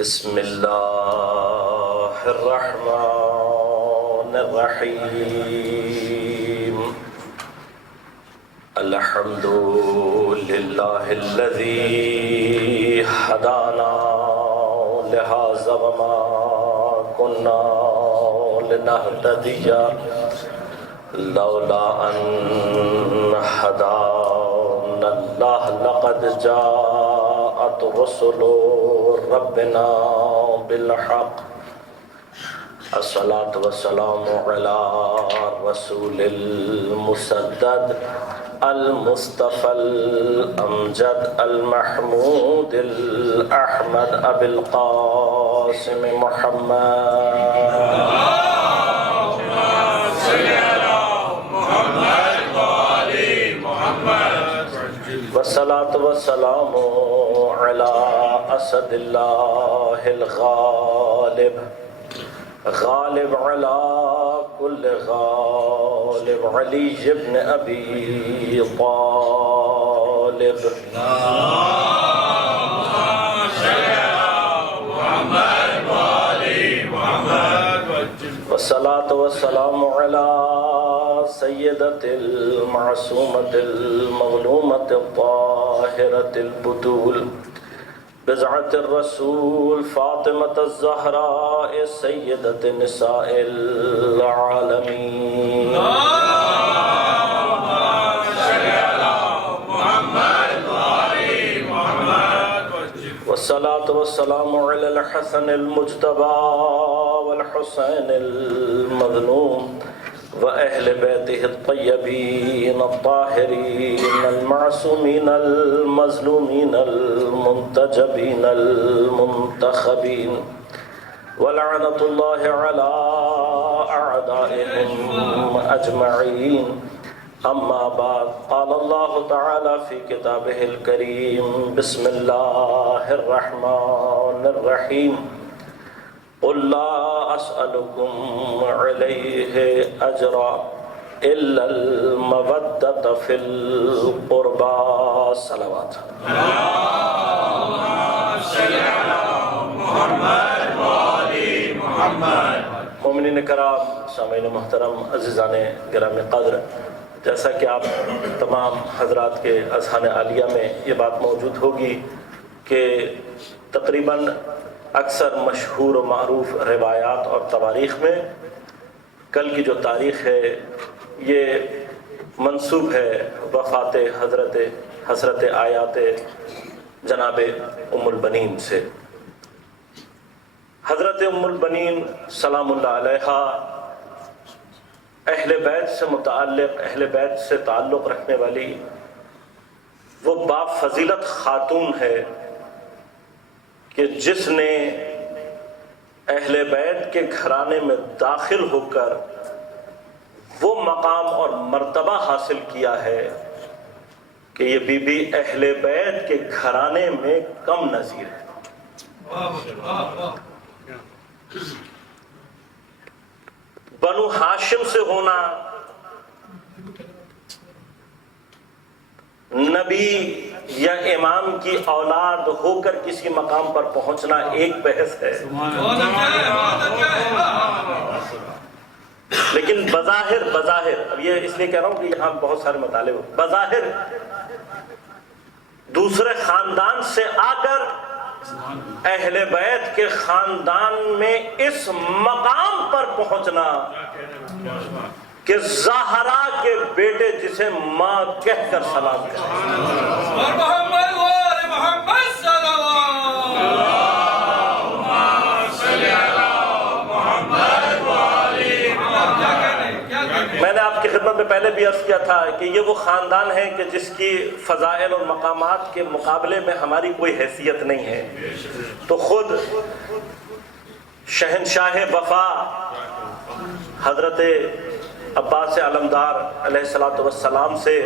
بسم اللہ الرحمن الرحیم الحمد للہ الذی ہدانا لہذا وما كنا لنهتدی لولا ان ہدانا اللہ لقد جاءت رسل ربنا بالحق الصلاة والسلام على رسول المسدد المصطفى الأمجد المحمود الأحمد أبي القاسم محمد والصلاة والسلام على أسد الله الغالب غالب على كل غالب علي بن أبي طالب والصلاة والسلام على سيدة المعصومة المظلومة الطاهرة البتول بضعة الرسول فاطمة الزهراء سيدة نساء العالمين والصلاة والسلام على الحسن المجتبى والحسين المظلوم وأهل بيته الطيبين الطاهرين المعصومين المظلومين المنتجبين المنتخبين ولعنة الله على أعدائهم أجمعين أما بعد قال الله تعالى في كتابه الكريم بسم الله الرحمن الرحيم قل لا أسألكم عليه أجرا إلا المودة في القربى صلوات اللهم صل على محمد وآل محمد مومنین کرام سامعین محترم عزیزان گرامی قدر جیسا کہ آپ تمام حضرات کے اذہان عالیہ میں یہ بات موجود ہوگی کہ تقریباً اکثر مشہور و معروف روایات اور تواریخ میں کل کی جو تاریخ ہے یہ منسوب ہے وفات حضرت آیات جناب ام البنین سے۔ حضرت ام البنین سلام اللہ علیہا اہل بیت سے تعلق رکھنے والی وہ با فضیلت خاتون ہے کہ جس نے اہل بیت کے گھرانے میں داخل ہو کر وہ مقام اور مرتبہ حاصل کیا ہے کہ یہ بی بی اہل بیت کے گھرانے میں کم نظیر ہے۔ بنو ہاشم سے ہونا، نبی یا امام کی اولاد ہو کر کسی مقام پر پہنچنا ایک بحث ہے، لیکن بظاہر اب یہ اس لیے کہہ رہا ہوں کہ یہاں بہت سارے مطالب بظاہر دوسرے خاندان سے آ کر اہل بیت کے خاندان میں اس مقام پر پہنچنا کہ زہرا کے بیٹے جسے ماں کہہ کر سلام کریں۔ میں نے آپ کی خدمت میں پہلے بھی عرض کیا تھا کہ یہ وہ خاندان ہے کہ جس کی فضائل اور مقامات کے مقابلے میں ہماری کوئی حیثیت نہیں ہے، تو خود شہنشاہ وفا حضرت عباس علمدار علیہ السلام سے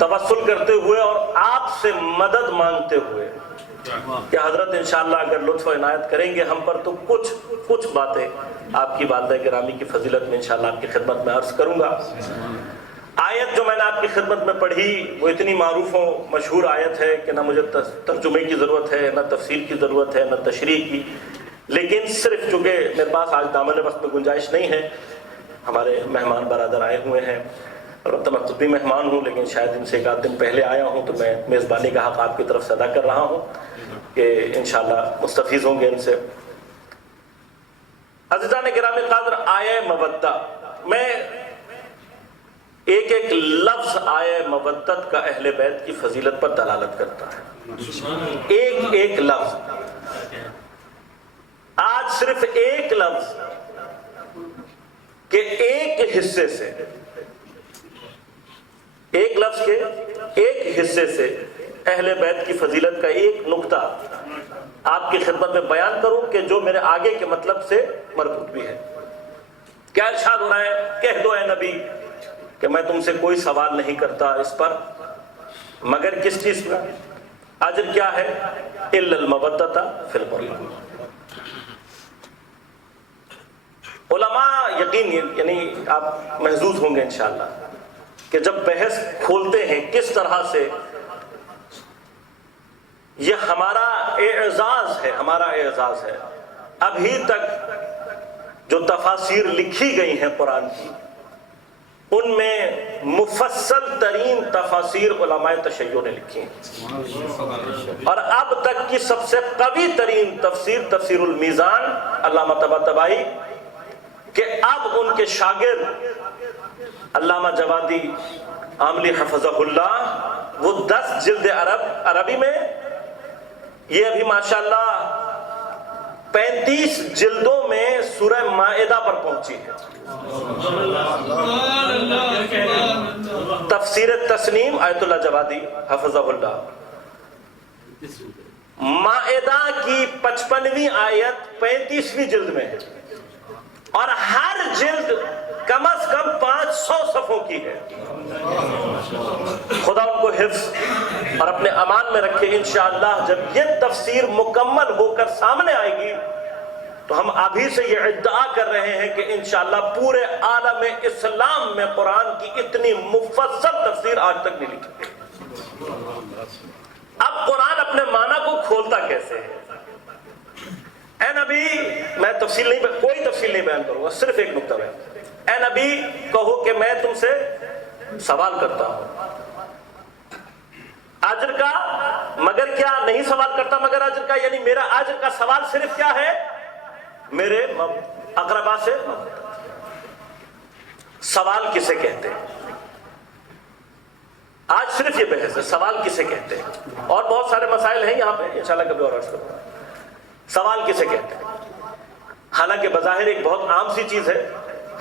توسل کرتے ہوئے اور آپ سے مدد مانگتے ہوئے کہ حضرت انشاءاللہ اگر لطف و عنایت کریں گے ہم پر تو کچھ باتیں آپ کی والدہ گرامی کی فضیلت میں انشاءاللہ آپ کی خدمت میں عرض کروں گا۔ آیت جو میں نے آپ کی خدمت میں پڑھی وہ اتنی معروف و مشہور آیت ہے کہ نہ مجھے ترجمے کی ضرورت ہے، نہ تفسیر کی ضرورت ہے، نہ تشریح کی، لیکن صرف چونکہ میرے پاس آج دامن وقت میں گنجائش نہیں ہے، ہمارے مہمان برادر آئے ہوئے ہیں، اور میں خود بھی مہمان ہوں، لیکن شاید ان سے ایک آدھ دن پہلے آیا ہوں، تو میں میزبانی کا حق آپ کی طرف سے ادا کر رہا ہوں کہ انشاءاللہ مستفیض ہوں گے ان سے۔ عزیزان گرامی قدر، آیہ مودہ، میں ایک ایک لفظ آیہ مودت کا اہل بیت کی فضیلت پر دلالت کرتا ہے، ایک ایک لفظ۔ آج صرف ایک لفظ کہ ایک حصے سے، ایک لفظ کے ایک حصے سے اہل بیت کی فضیلت کا ایک نقطہ آپ کی خدمت میں بیان کروں کہ جو میرے آگے کے مطلب سے مربوط بھی ہے۔ کیا ارشاد ہو رہا ہے؟ کہہ دو اے نبی کہ میں تم سے کوئی سوال نہیں کرتا اس پر مگر کس چیز کا؟ اجر کیا ہے؟ الا المودۃ فی القربى۔ علماء یقین یعنی آپ محظوظ ہوں گے انشاءاللہ کہ جب بحث کھولتے ہیں کس طرح سے یہ ہمارا اعزاز ہے، ہمارا اعزاز ہے۔ ابھی تک جو تفاسیر لکھی گئی ہیں قرآن کی، ان میں مفصل ترین تفاسیر علماء تشیع نے لکھی ہیں، اور اب تک کی سب سے قوی ترین تفسیر تفسیر المیزان علامہ طباطبائی، کہ اب ان کے شاگرد علامہ جوادی عاملی حفظہ اللہ، وہ 10 جلد عربی میں، یہ ابھی ماشاءاللہ 35 جلدوں میں سورہ مائدہ پر پہنچی ہے۔ تفسیر تسنیم آیت اللہ جوادی حفظہ اللہ، مائدہ کی 55ویں آیت 35ویں جلد میں ہے، اور ہر جلد کم از کم 500 صفحوں کی ہے۔ خدا ان کو حفظ اور اپنے امان میں رکھے۔ انشاءاللہ جب یہ تفسیر مکمل ہو کر سامنے آئے گی تو ہم ابھی سے یہ ادعا کر رہے ہیں کہ انشاءاللہ پورے عالم اسلام میں قرآن کی اتنی مفصل تفسیر آج تک نہیں لکھی۔ اب قرآن اپنے معنی کو کھولتا کیسے ہے؟ اے نبی، میں کوئی تفصیل نہیں بیان کروں گا، صرف ایک نقطہ بیان۔ اے نبی کہو کہ میں تم سے سوال کرتا ہوں اجر کا، مگر کیا نہیں سوال کرتا مگر اجر کا، یعنی میرا اجر کا سوال صرف کیا ہے؟ میرے اقربا سے۔ سوال کسے کہتے ہیں؟ آج صرف یہ بحث ہے، سوال کسے کہتے ہیں، اور بہت سارے مسائل ہیں یہاں پہ، انشاءاللہ کبھی اور عرض کروں گا۔ سوال کسے کہتے ہیں؟ حالانکہ بظاہر ایک بہت عام سی چیز ہے،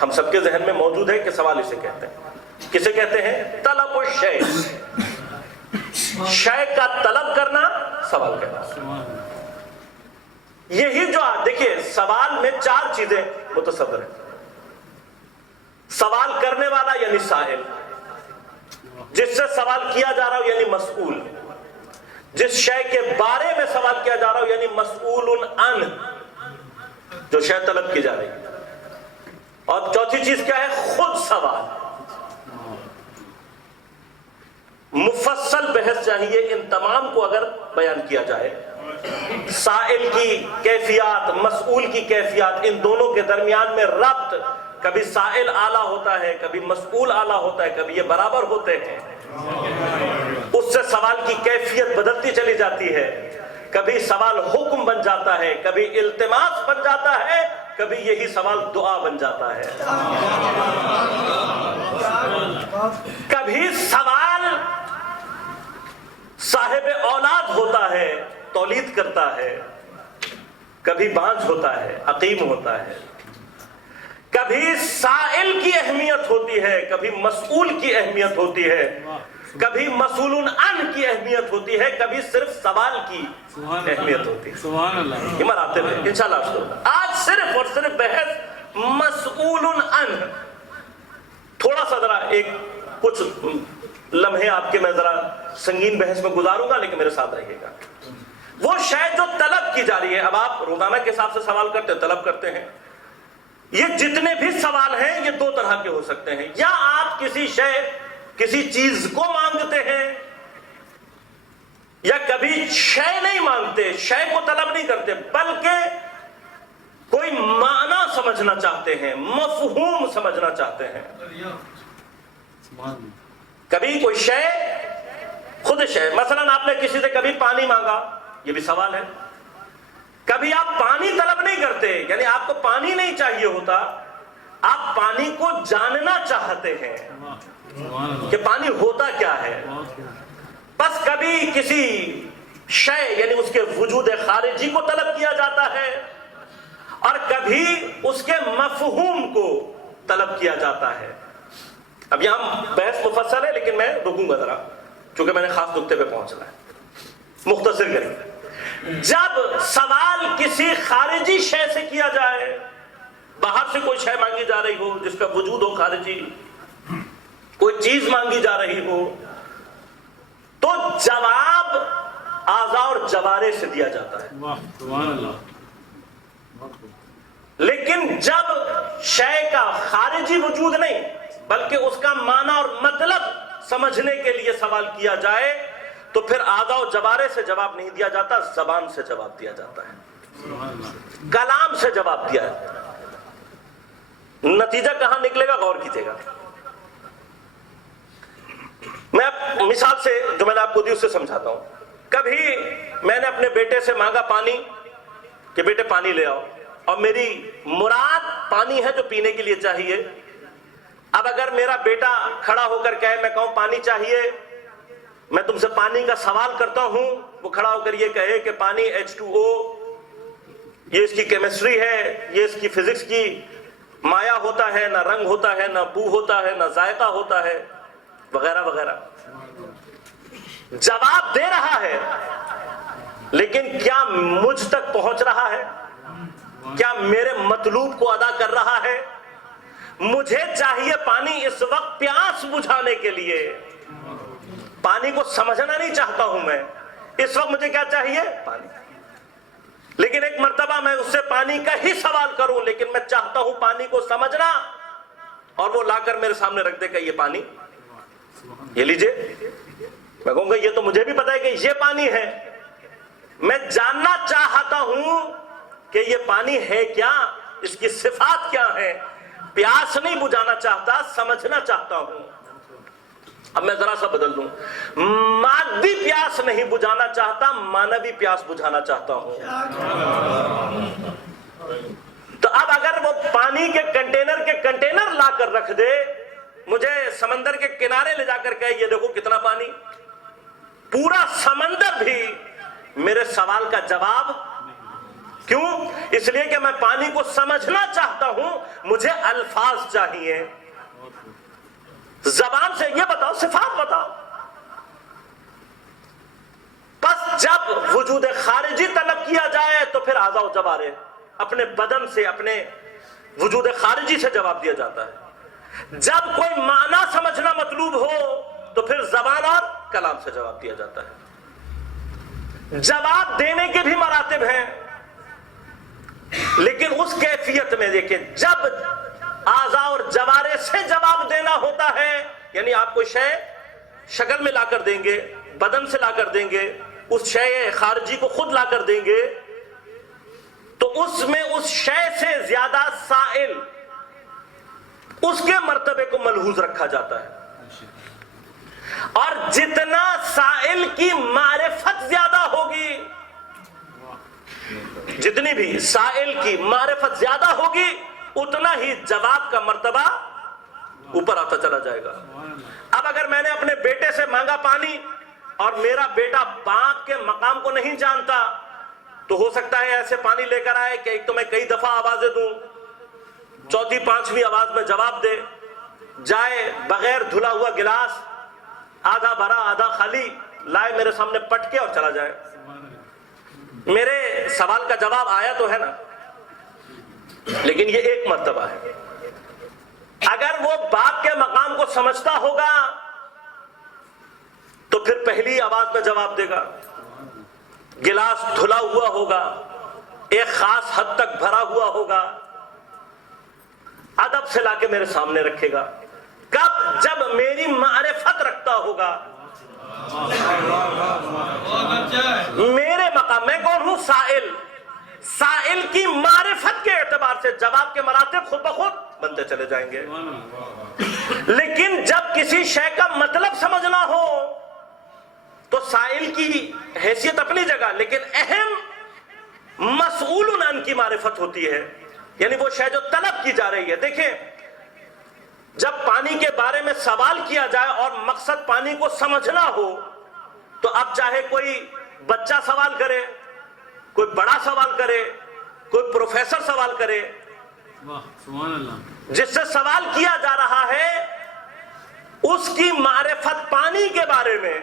ہم سب کے ذہن میں موجود ہے کہ سوال اسے کہتے ہیں۔ کسے کہتے ہیں؟ طلب الشیء، شے کا طلب کرنا سوال کہنا۔ یہی جو دیکھیے سوال میں 4 چیزیں متصور ہیں۔ سوال کرنے والا یعنی سائل، جس سے سوال کیا جا رہا ہو یعنی مسئول، جس شے کے بارے میں سوال کیا جا رہا ہو یعنی مسئول عن، جو شے طلب کی جا رہی ہے۔ اور چوتھی چیز کیا ہے؟ خود سوال۔ مفصل بحث چاہیے ان تمام کو اگر بیان کیا جائے۔ سائل کی کیفیات، مسئول کی کیفیات، ان دونوں کے درمیان میں ربط، کبھی سائل اعلیٰ ہوتا ہے، کبھی مسئول اعلیٰ ہوتا ہے، کبھی یہ برابر ہوتے ہیں، اس سے سوال کی کیفیت بدلتی چلی جاتی ہے۔ کبھی سوال حکم بن جاتا ہے، کبھی التماس بن جاتا ہے، کبھی یہی سوال دعا بن جاتا ہے۔ کبھی سوال صاحب اولاد ہوتا ہے، تولید کرتا ہے، کبھی بانجھ ہوتا ہے، عقیم ہوتا ہے۔ کبھی سائل کی اہمیت ہوتی ہے، کبھی مسئول کی اہمیت ہوتی ہے، کبھی مسئول عن کی اہمیت ہوتی ہے، کبھی صرف سوال کی اہمیت ہوتی ہے۔ سبحان اللہ۔ یہ مراتب ہے انشاءاللہ۔ آج صرف اور صرف بحث مسئول عن۔ تھوڑا سا ذرا کچھ لمحے آپ کے میں ذرا سنگین بحث میں گزاروں گا، لیکن میرے ساتھ رہیے گا۔ وہ شے جو طلب کی جا رہی ہے، اب آپ روزانہ کے حساب سے سوال کرتے ہیں، طلب کرتے ہیں، یہ جتنے بھی سوال ہیں یہ 2 طرح کے ہو سکتے ہیں۔ یا آپ کسی شے کسی چیز کو مانگتے ہیں یا کبھی شے نہیں مانگتے، شے کو طلب نہیں کرتے، بلکہ کوئی معنی سمجھنا چاہتے ہیں، مفہوم سمجھنا چاہتے ہیں۔ کبھی کوئی شے، خود شے، مثلا آپ نے کسی سے کبھی پانی مانگا، یہ بھی سوال ہے۔ کبھی آپ پانی طلب نہیں کرتے، یعنی آپ کو پانی نہیں چاہیے ہوتا، آپ پانی کو جاننا چاہتے ہیں کہ پانی ہوتا کیا ہے۔ بس کبھی کسی شے یعنی اس کے وجود خارجی کو طلب کیا جاتا ہے، اور کبھی اس کے مفہوم کو طلب کیا جاتا ہے۔ اب یہاں بحث مفصل ہے، لیکن میں رکوں گا ذرا، چونکہ میں نے خاص نقطے پہ پہنچنا ہے، مختصر کریں۔ جب سوال کسی خارجی شے سے کیا جائے، باہر سے کوئی شے مانگی جا رہی ہو جس کا وجود ہو خارجی، کوئی چیز مانگی جا رہی ہو، تو جواب اعضاء اور جوارح سے دیا جاتا ہے۔ لیکن جب شے کا خارجی وجود نہیں بلکہ اس کا معنی اور مطلب سمجھنے کے لیے سوال کیا جائے تو پھر اعضاء و جوارح سے جواب نہیں دیا جاتا، زبان سے جواب دیا جاتا ہے، کلام سے جواب دیا ہے۔ نتیجہ کہاں نکلے گا، غور کیجیے گا۔ میں مثال سے جو میں نے آپ کو دی اس سے سمجھاتا ہوں۔ کبھی میں نے اپنے بیٹے سے مانگا پانی کہ بیٹے پانی لے آؤ، اور میری مراد پانی ہے جو پینے کے لیے چاہیے۔ اب اگر میرا بیٹا کھڑا ہو کر کہے، میں کہوں پانی چاہیے، میں تم سے پانی کا سوال کرتا ہوں، وہ کھڑا ہو کر یہ کہے کہ پانی H2O، یہ اس کی کیمسٹری ہے، یہ اس کی فزکس کی مایہ ہوتا ہے، نہ رنگ ہوتا ہے، نہ بو ہوتا ہے، نہ ذائقہ ہوتا ہے، وغیرہ وغیرہ، جواب دے رہا ہے، لیکن کیا مجھ تک پہنچ رہا ہے؟ کیا میرے مطلوب کو ادا کر رہا ہے؟ مجھے چاہیے پانی اس وقت پیاس بجھانے کے لیے، پانی کو سمجھنا نہیں چاہتا ہوں میں، اس وقت مجھے کیا چاہیے؟ پانی۔ لیکن ایک مرتبہ میں اس سے پانی کا ہی سوال کروں، لیکن میں چاہتا ہوں پانی کو سمجھنا، اور وہ لا کر میرے سامنے رکھ دے کہ یہ پانی، یہ لیجئے، میں کہوں گا یہ تو مجھے بھی پتا ہے کہ یہ پانی ہے، میں جاننا چاہتا ہوں کہ یہ پانی ہے کیا، اس کی صفات کیا ہے، پیاس نہیں بجھانا چاہتا، سمجھنا چاہتا ہوں۔ اب میں ذرا سا بدل دوں، مادی پیاس نہیں بجھانا چاہتا، مانوی پیاس بجھانا چاہتا ہوں۔ تو اب اگر وہ پانی کے کنٹینر لا کر رکھ دے، مجھے سمندر کے کنارے لے جا کر کہے یہ دیکھو کتنا پانی، پورا سمندر بھی میرے سوال کا جواب، کیوں؟ اس لیے کہ میں پانی کو سمجھنا چاہتا ہوں، مجھے الفاظ چاہیے، زبان سے یہ بتاؤ، صفات بتاؤ۔ بس جب وجود خارجی طلب کیا جائے تو پھر اعضاء و جوارح اپنے بدن سے، اپنے وجود خارجی سے جواب دیا جاتا ہے۔ جب کوئی معنی سمجھنا مطلوب ہو تو پھر زبان اور کلام سے جواب دیا جاتا ہے۔ جواب دینے کے بھی مراتب ہیں، لیکن اس کیفیت میں دیکھیں، جب اعضاء اور جوارح سے جواب دینا ہوتا ہے، یعنی آپ کو شے شکل میں لا کر دیں گے، بدن سے لا کر دیں گے، اس شے خارجی کو خود لا کر دیں گے، تو اس میں اس شے سے زیادہ سائل، اس کے مرتبے کو ملحوظ رکھا جاتا ہے، اور جتنا سائل کی معرفت زیادہ ہوگی، جتنی بھی سائل کی معرفت زیادہ ہوگی، اتنا ہی جواب کا مرتبہ اوپر آتا چلا جائے گا۔ اب اگر میں نے اپنے بیٹے سے مانگا پانی اور میرا بیٹا باپ کے مقام کو نہیں جانتا، تو ہو سکتا ہے ایسے پانی لے کر آئے کہ ایک تو میں کئی دفعہ آوازیں دوں، چوتھی پانچویں آواز میں جواب دے، جائے بغیر دھلا ہوا گلاس، آدھا بھرا آدھا خالی لائے میرے سامنے پٹ کے اور چلا جائے۔ میرے سوال کا جواب آیا تو ہے نا، لیکن یہ ایک مرتبہ ہے۔ اگر وہ باپ کے مقام کو سمجھتا ہوگا تو پھر پہلی آواز میں جواب دے گا، گلاس دھلا ہوا ہوگا، ایک خاص حد تک بھرا ہوا ہوگا، ادب سے لا کے میرے سامنے رکھے گا، کب؟ جب میری معرفت رکھتا ہوگا. میرے مقام، میں کون ہوں؟ سائل. سائل کی معرفت کے اعتبار سے جواب کے مراتب خود بخود بنتے چلے جائیں گے. لیکن جب کسی شے کا مطلب سمجھنا ہو تو سائل کی حیثیت اپنی جگہ، لیکن اہم مسئول عن کی معرفت ہوتی ہے، یعنی وہ شے جو طلب کی جا رہی ہے. دیکھیں، جب پانی کے بارے میں سوال کیا جائے اور مقصد پانی کو سمجھنا ہو تو اب چاہے کوئی بچہ سوال کرے، کوئی بڑا سوال کرے، کوئی پروفیسر سوال کرے، سبحان اللہ، جس سے سوال کیا جا رہا ہے اس کی معرفت پانی کے بارے میں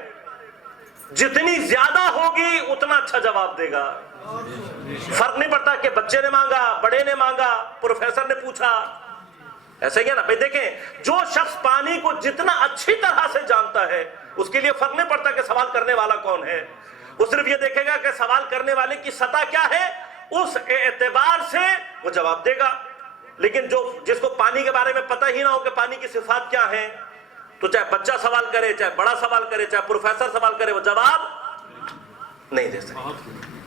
جتنی زیادہ ہوگی اتنا اچھا جواب دے گا. فرق نہیں پڑتا کہ بچے نے مانگا، بڑے نے مانگا، پروفیسر نے پوچھا. ایسا ہی ہے نا بھائی. دیکھیں، جو شخص پانی کو جتنا اچھی طرح سے جانتا ہے اس کے لیے فرق نہیں پڑتا کہ سوال کرنے والا کون ہے. وہ صرف یہ دیکھے گا کہ سوال کرنے والے کی سطح کیا ہے، اس اعتبار سے وہ جواب دے گا. لیکن جس کو پانی کے بارے میں پتہ ہی نہ ہو کہ پانی کی صفات کیا ہیں، تو چاہے بچہ سوال کرے، چاہے بڑا سوال کرے، چاہے پروفیسر سوال کرے، وہ جواب نہیں دے سکتا.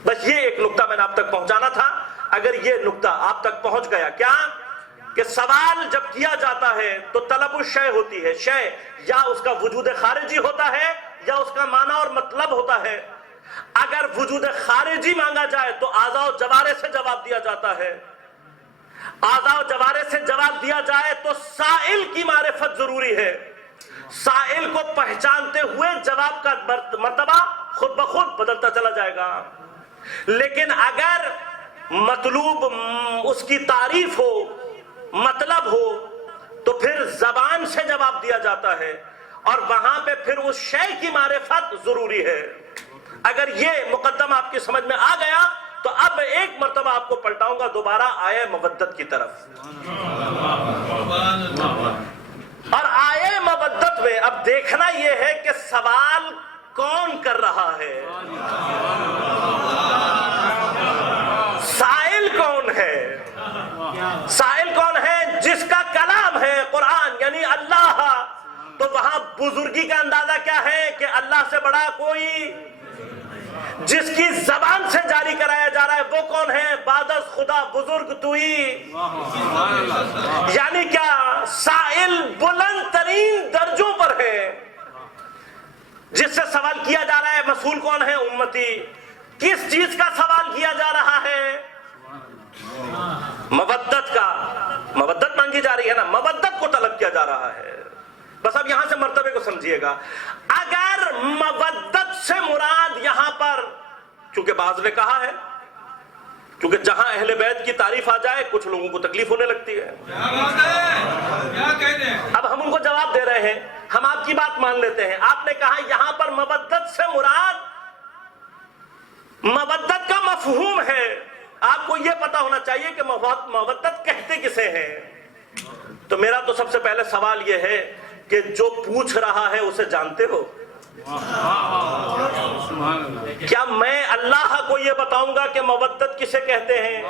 بس یہ ایک نقطہ میں نے آپ تک پہنچانا تھا. اگر یہ نقطہ آپ تک پہنچ گیا، کیا کہ سوال جب کیا جاتا ہے تو طلب الشے ہوتی ہے. شے یا اس کا وجود خارجی ہوتا ہے یا اس کا معنی اور مطلب ہوتا ہے. اگر وجود خارجی مانگا جائے تو اعضاء و جوارح سے جواب دیا جاتا ہے. اعضاء و جوارح سے جواب دیا جائے تو سائل کی معرفت ضروری ہے. سائل کو پہچانتے ہوئے جواب کا مرتبہ خود بخود بدلتا چلا جائے گا. لیکن اگر مطلوب اس کی تعریف ہو، مطلب ہو، تو پھر زبان سے جواب دیا جاتا ہے اور وہاں پہ پھر اس شے کی معرفت ضروری ہے. اگر یہ مقدمہ آپ کی سمجھ میں آ گیا تو اب ایک مرتبہ آپ کو پلٹاؤں گا دوبارہ آیے مودت کی طرف. اور آیے مودت میں اب دیکھنا یہ ہے کہ سوال کون کر رہا ہے، سائل کون ہے. سائل کون ہے؟ جس کا کلام ہے قرآن یعنی اللہ. تو وہاں بزرگی کا اندازہ کیا ہے کہ اللہ سے بڑا کوئی. جس کی زبان سے جاری کرایا جا رہا ہے وہ کون ہے؟ بعد از خدا بزرگ توئی. یعنی کیا؟ سائل بلند ترین درجوں پر ہے. جس سے سوال کیا جا رہا ہے مسئول کون ہے؟ امتی. کس چیز کا سوال کیا جا رہا ہے؟ مودت کا. مودت مانگی جا رہی ہے نا، مودت کو طلب کیا جا رہا ہے. بس اب یہاں سے مرتبے کو سمجھیے گا. اگر مودت سے مراد یہاں پر، چونکہ بعض نے کہا ہے، کیونکہ جہاں اہل بیت کی تعریف آ جائے کچھ لوگوں کو تکلیف ہونے لگتی ہے. اب ہم ان کو جواب دے رہے ہیں، ہم آپ کی بات مان لیتے ہیں. آپ نے کہا یہاں پر مودت سے مراد مودت کا مفہوم ہے. آپ کو یہ پتا ہونا چاہیے کہ مودت کہتے کسے ہیں. تو میرا تو سب سے پہلے سوال یہ ہے کہ جو پوچھ رہا ہے اسے جانتے ہو؟ کیا میں اللہ کو یہ بتاؤں گا کہ مودت کسے کہتے ہیں؟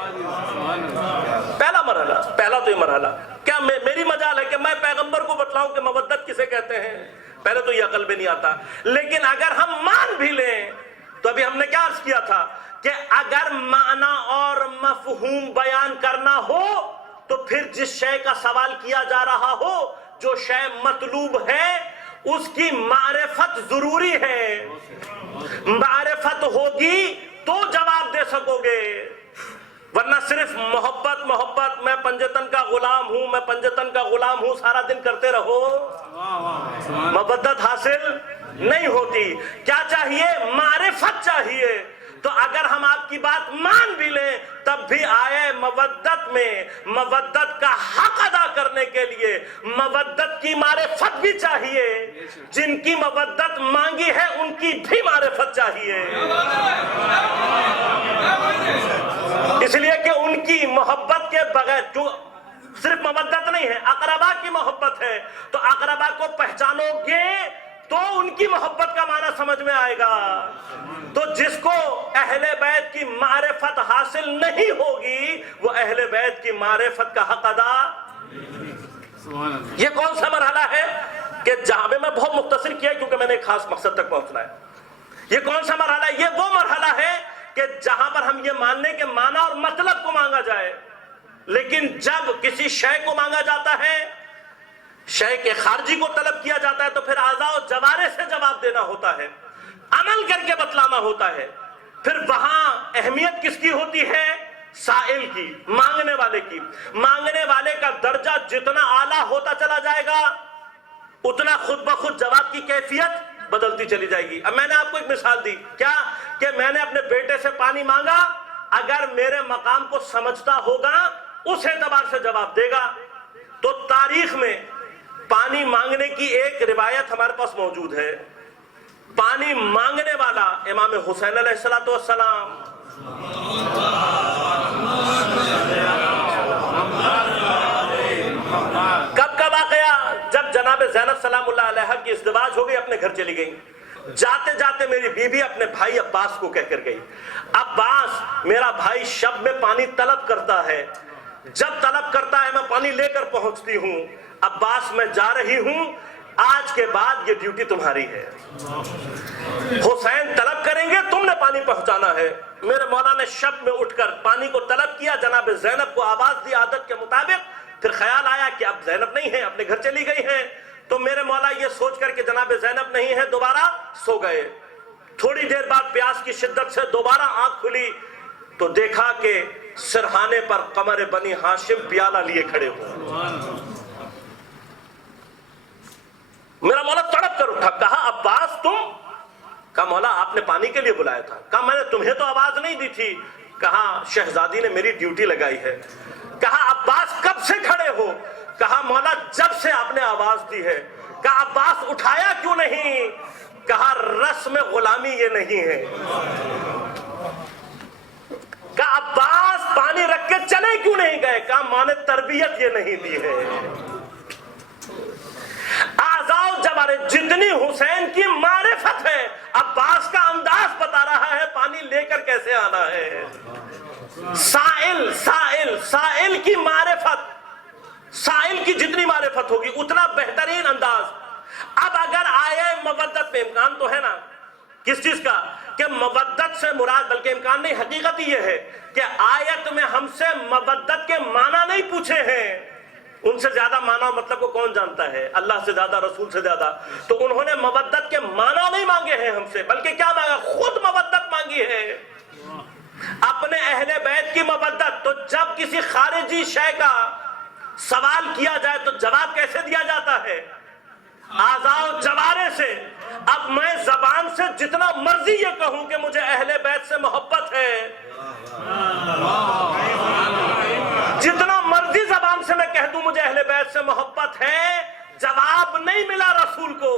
پہلا مرحلہ، پہلا تو یہ مرحلہ. کیا میری مجال ہے کہ میں پیغمبر کو بتلاؤں کہ مودت کسے کہتے ہیں؟ پہلے تو یہ عقل میں نہیں آتا. لیکن اگر ہم مان بھی لیں تو ابھی ہم نے کیا عرض کیا تھا کہ اگر معنی اور مفہوم بیان کرنا ہو تو پھر جس شے کا سوال کیا جا رہا ہو، جو شے مطلوب ہے، اس کی معرفت ضروری ہے. معرفت ہوگی تو جواب دے سکو گے، ورنہ صرف محبت محبت، میں پنجتن کا غلام ہوں، میں پنجتن کا غلام ہوں، سارا دن کرتے رہو، مودت حاصل نہیں ہوتی. کیا چاہیے؟ معرفت چاہیے. تو اگر ہم آپ کی بات مان بھی لیں تب بھی آئے مودت میں مودت کا حق ادا کرنے کے لیے مودت کی معرفت بھی چاہیے. جن کی مودت مانگی ہے ان کی بھی معرفت چاہیے، اس لیے کہ ان کی محبت کے بغیر، جو صرف مودت نہیں ہے، اقربا کی محبت ہے، تو اقربا کو پہچانو گے تو ان کی محبت کا معنی سمجھ میں آئے گا. تو جس کو اہل بیت کی معرفت حاصل نہیں ہوگی وہ اہل بیت کی معرفت کا حق ادا. سبحان اللہ. یہ کون سا مرحلہ ہے کہ جہاں میں بہت مختصر کیا کیونکہ میں نے ایک خاص مقصد تک پہنچنا ہے. یہ کون سا مرحلہ ہے؟ یہ وہ مرحلہ ہے کہ جہاں پر ہم یہ ماننے کے معنی اور مطلب کو مانگا جائے، لیکن جب کسی شے کو مانگا جاتا ہے، شے کے خارجی کو طلب کیا جاتا ہے، تو پھر اعضاء و جوارح سے جواب دینا ہوتا ہے، عمل کر کے بتلانا ہوتا ہے. پھر وہاں اہمیت کس کی ہوتی ہے؟ سائل کی، مانگنے والے کی. مانگنے والے کا درجہ جتنا اعلیٰ ہوتا چلا جائے گا اتنا خود بخود جواب کی کیفیت بدلتی چلی جائے گی. اب میں نے آپ کو ایک مثال دی، کیا کہ میں نے اپنے بیٹے سے پانی مانگا، اگر میرے مقام کو سمجھتا ہوگا اس اعتبار سے جواب دے گا. تو تاریخ میں پانی مانگنے کی ایک روایت ہمارے پاس موجود ہے. پانی مانگنے والا امام حسین علیہ السلام، کب کا واقعہ؟ جب جناب زینب سلام اللہ علیہ کی ازدواج ہو گئی، اپنے گھر چلی گئی. جاتے جاتے میری بیوی اپنے بھائی عباس کو کہہ کر گئی، عباس میرا بھائی شب میں پانی طلب کرتا ہے، جب طلب کرتا ہے میں پانی لے کر پہنچتی ہوں. عباس میں جا رہی ہوں، آج کے بعد یہ ڈیوٹی تمہاری ہے. حسین طلب کریں گے، تم نے پانی پہنچانا ہے. میرے مولا نے شب میں اٹھ کر پانی کو طلب کیا، جناب زینب کو آواز دی عادت کے مطابق. پھر خیال آیا کہ اب زینب نہیں ہے، اپنے گھر چلی گئی ہیں. تو میرے مولا یہ سوچ کر کہ جناب زینب نہیں ہے دوبارہ سو گئے. تھوڑی دیر بعد پیاس کی شدت سے دوبارہ آنکھ کھلی تو دیکھا کہ سرہانے پر قمر بنی ہاشم پیالہ لیے کھڑے ہوئے. میرا مولا تڑپ کر اٹھا، کہا عباس تم؟ کہا مولا آپ نے پانی کے لیے بلایا تھا. کہا میں نے تمہیں تو آواز نہیں دی تھی. کہا شہزادی نے میری ڈیوٹی لگائی ہے. کہا عباس کب سے کھڑے ہو؟ کہا مولا جب سے آپ نے آواز دی ہے. کہا عباس اٹھایا کیوں نہیں؟ کہا رسم غلامی یہ نہیں ہے. کہا عباس پانی رکھ کے چلے کیوں نہیں گئے؟ کہا ماں نے تربیت یہ نہیں دی ہے. اعضاء و جوارح جتنی حسین کی معرفت ہے، عباس کا انداز بتا رہا ہے پانی لے کر کیسے آنا ہے. سائل کی معرفت، سائل کی جتنی معرفت ہوگی اتنا بہترین انداز. اب اگر آئے مودت میں امکان تو ہے نا کس چیز کا کہ مودت سے مراد، بلکہ امکان نہیں، حقیقت یہ ہے کہ آیت میں ہم سے مودت کے معنی نہیں پوچھے ہیں. ان سے زیادہ معنی اور مطلب کو کون جانتا ہے؟ اللہ سے زیادہ، رسول سے زیادہ. تو انہوں نے مودت کے معنی نہیں مانگے ہیں ہم سے، بلکہ کیا مانگا؟ خود مودت مانگی ہے، اپنے اہل بیت کی مودت. تو جب کسی خارجی شے کا سوال کیا جائے تو جواب کیسے دیا جاتا ہے؟ اعضاء و جوارح سے. اب میں زبان سے جتنا مرضی یہ کہوں کہ مجھے اہل بیت سے محبت ہے، جتنا مرضی زبان سے میں کہہ دوں مجھے اہل بیت سے محبت ہے، جواب نہیں ملا رسول کو.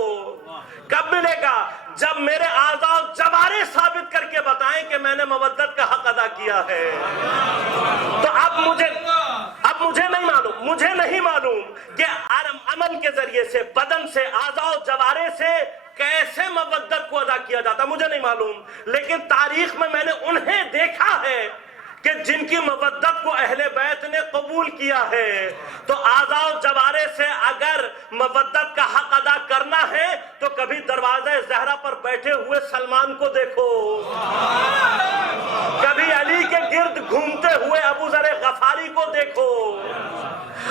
کب ملے گا؟ جب میرے اعضاء و جوارح ثابت کر کے بتائیں کہ میں نے مودت کا حق ادا کیا ہے. تو اب مجھے نہیں معلوم کہ عمل کے ذریعے سے، بدن سے، اعضاء و جوارح سے کیسے مودت کو ادا کیا جاتا، مجھے نہیں معلوم. لیکن تاریخ میں میں نے انہیں دیکھا ہے کہ جن کی مودت کو اہل بیت نے قبول کیا ہے. تو اعضاء و جوارح سے اگر مودت کا حق ادا کرنا ہے تو کبھی دروازہ زہرا پر بیٹھے ہوئے سلمان کو دیکھو، کبھی علی کے گرد گھومتے ہوئے ابو ذر غفاری کو دیکھو.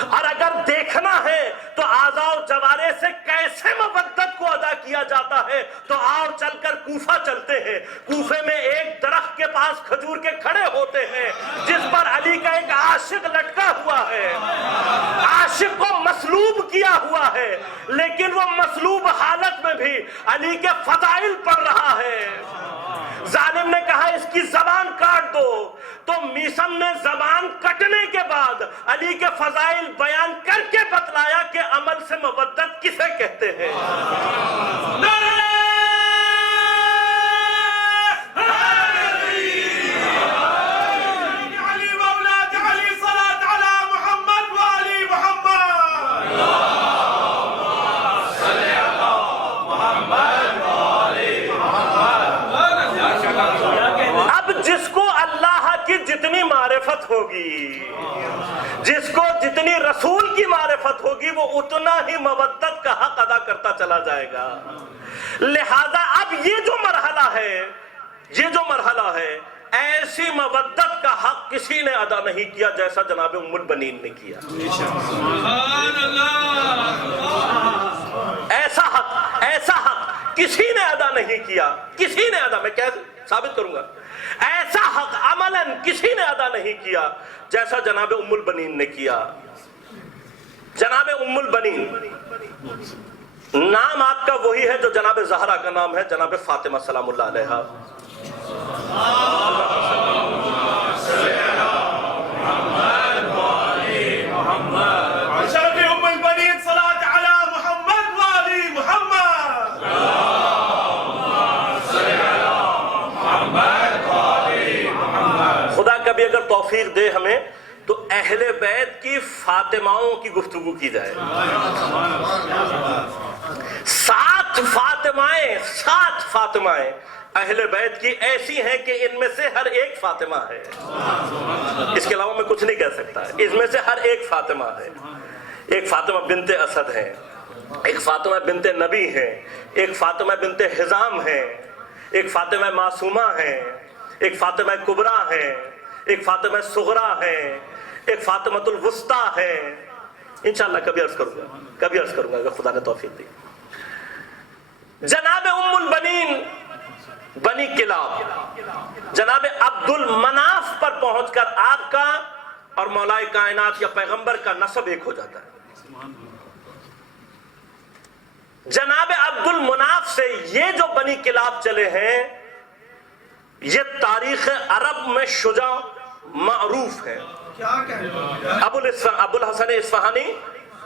اور اگر دیکھنا ہے تو اعضاء و جوارح سے کیسے مودت کو ادا کیا جاتا ہے تو آؤ چل کر کوفہ چلتے ہیں. کوفے میں ایک درخت کے پاس کھجور کے کھڑے ہوتے ہیں جس پر علی کا ایک عاشق لٹکا ہوا ہے. عاشق کو مصلوب کیا ہوا ہے، لیکن وہ مصلوب حالت میں بھی علی کے فضائل پڑھ رہا ہے. ظالم نے کہا اس کی زبان کاٹ دو، تو میثم نے زبان کٹنے کے بعد علی کے فضائل بیان کر کے بتلایا کہ عمل سے مودت کسے کہتے ہیں. معرفت ہوگی. جس کو جتنی رسول کی معرفت ہوگی وہ اتنا ہی مودت کا حق ادا کرتا چلا جائے گا. لہذا اب یہ جو مرحلہ ہے ایسی مودت کا حق کسی نے ادا نہیں کیا جیسا جناب ام البنین نے کیا. ایسا حق کسی نے ادا نہیں کیا. کسی نے ادا، میں کیسے ثابت کروں گا، ایسا حق عملاً کسی نے ادا نہیں کیا جیسا جناب ام البنین نے کیا. جناب ام البنین نام آپ کا وہی ہے جو جناب زہرا کا نام ہے، جناب فاطمہ سلام اللہ علیہا. خدا کبھی اگر توفیق دے ہمیں تو اہل بیت کی فاطماؤں کی گفتگو کی جائے. 7 فاطمائیں اہل بیت کی ایسی ہیں کہ ان میں سے ہر ایک فاطمہ ہے. اس کے علاوہ میں کچھ نہیں کہہ سکتا. اس میں سے ہر ایک فاطمہ ہے. ایک فاطمہ بنت اسد ہے، ایک فاطمہ بنت نبی ہے، ایک فاطمہ بنت حزام ہے، ایک فاطمہ معصومہ ہے، ایک فاطمہ کبریٰ ہے، ایک فاطمہ صغریٰ ہے، ایک فاطمہ الوسطیٰ ہے. انشاءاللہ کبھی عرض کروں گا اگر خدا نے توفیق دی. جناب ام البنین بنی کلاب جناب عبد المناف پر پہنچ کر آپ کا اور مولائے کائنات یا پیغمبر کا نسب ایک ہو جاتا ہے. جناب عبد المناف سے یہ جو بنی کلاب چلے ہیں یہ تاریخ عرب میں شجاع معروف ہے. ابو الحسن اصفہانی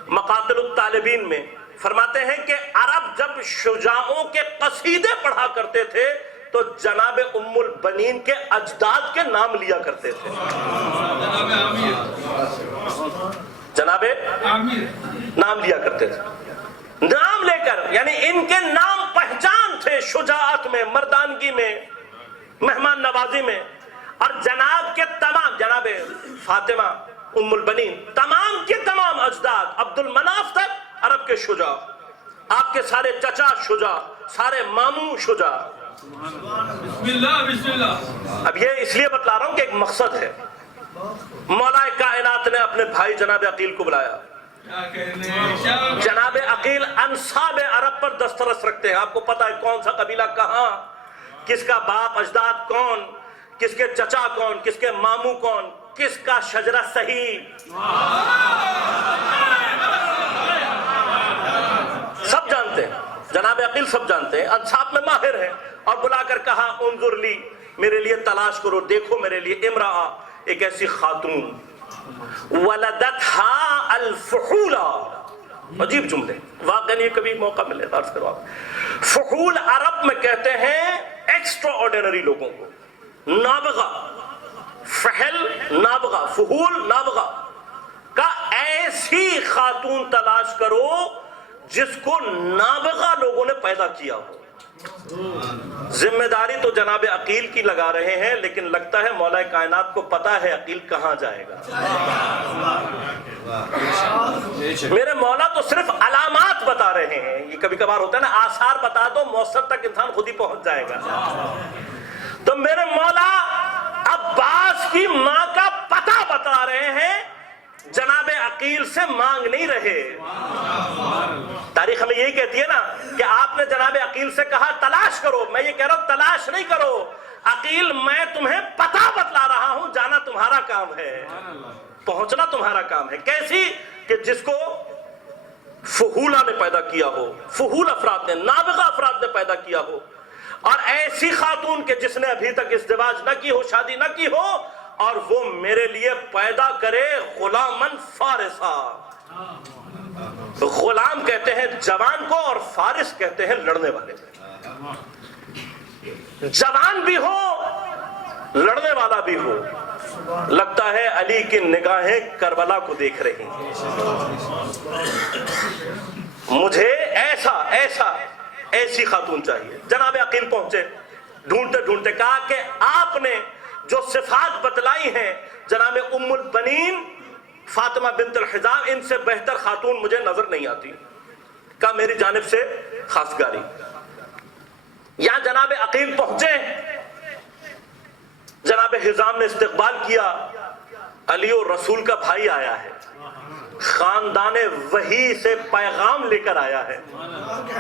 مقاتل الطالبین میں فرماتے ہیں کہ عرب جب شجاعوں کے قصیدے پڑھا کرتے تھے تو جناب ام البنین کے اجداد کے نام لیا کرتے تھے. جناب نام لیا کرتے تھے. نام لے کر یعنی ان کے نام پہچان تھے شجاعت میں، مردانگی میں، مہمان نوازی میں. اور جناب کے تمام، جناب فاطمہ ام البنین تمام کے تمام اجداد عبد المناف تک عرب کے شجاع، آپ کے سارے چچا شجاع، سارے ماموں شجاع. بسم اللہ. اب یہ اس لیے بتلا رہا ہوں کہ ایک مقصد ہے. مولا کائنات نے اپنے بھائی جناب عقیل کو بلایا. جناب عقیل انصاب عرب پر دسترس رکھتے ہیں. آپ کو پتا ہے کون سا قبیلہ کہاں، کس کا باپ اجداد کون، کس کے چچا کون، کس کے ماموں کون، کس کا شجرہ صحیح، سب جانتے ہیں. جناب عقیل سب جانتے ہیں، انصاب میں ماہر ہیں. اور بلا کر کہا انظر لی، میرے لیے تلاش کرو، دیکھو میرے لیے امرأہ، ایک ایسی خاتون ولدتها الفحولا. عجیب جملے، واقعی یہ کبھی موقع ملے عرض کرو. آپ فحول عرب میں کہتے ہیں ایکسٹرا آرڈینری لوگوں کو. نابغہ، فحل نابغہ، فحول نابغہ کا ایسی خاتون تلاش کرو جس کو نابغہ لوگوں نے پیدا کیا ہو. ذمہ داری تو جناب عقیل کی لگا رہے ہیں، لیکن لگتا ہے مولا کائنات کو پتا ہے عقیل کہاں جائے گا. میرے مولا تو صرف علامات بتا رہے ہیں. یہ کبھی کبھار ہوتا ہے نا، آثار بتا دو موصل تک انسان خود ہی پہنچ جائے گا. تو میرے مولا عباس کی ماں کا پتہ بتا رہے ہیں، جناب عقیل سے مانگ نہیں رہے. تاریخ ہمیں یہی کہتی ہے نا کہ آپ نے جناب عقیل سے کہا تلاش کرو. میں یہ کہہ رہا ہوں تلاش نہیں کرو. عقیل میں تمہیں پتہ بتلا رہا ہوں، جانا تمہارا کام ہے، پہنچنا تمہارا کام ہے. کیسی کہ جس کو فحولہ نے پیدا کیا ہو، فحول افراد نے، نابغہ افراد نے پیدا کیا ہو. اور ایسی خاتون کہ جس نے ابھی تک ازدواج نہ کی ہو، شادی نہ کی ہو، اور وہ میرے لیے پیدا کرے غلامن فارسا. غلام کہتے ہیں جوان کو اور فارس کہتے ہیں لڑنے والے کو. جوان بھی ہو، لڑنے والا بھی ہو. لگتا ہے علی کی نگاہیں کربلا کو دیکھ رہی ہیں. مجھے ایسی خاتون چاہیے. جناب عقیل پہنچے، ڈھونڈتے ڈھونڈتے کہا کہ آپ نے جو صفات بتلائی ہیں جناب ام البنین فاطمہ بنت الحزام، ان سے بہتر خاتون مجھے نظر نہیں آتی، کہا میری جانب سے خواستگاری۔ یہاں جناب عقیل پہنچے، جناب حزام نے استقبال کیا، علی اور رسول کا بھائی آیا ہے، خاندان وحی سے پیغام لے کر آیا ہے،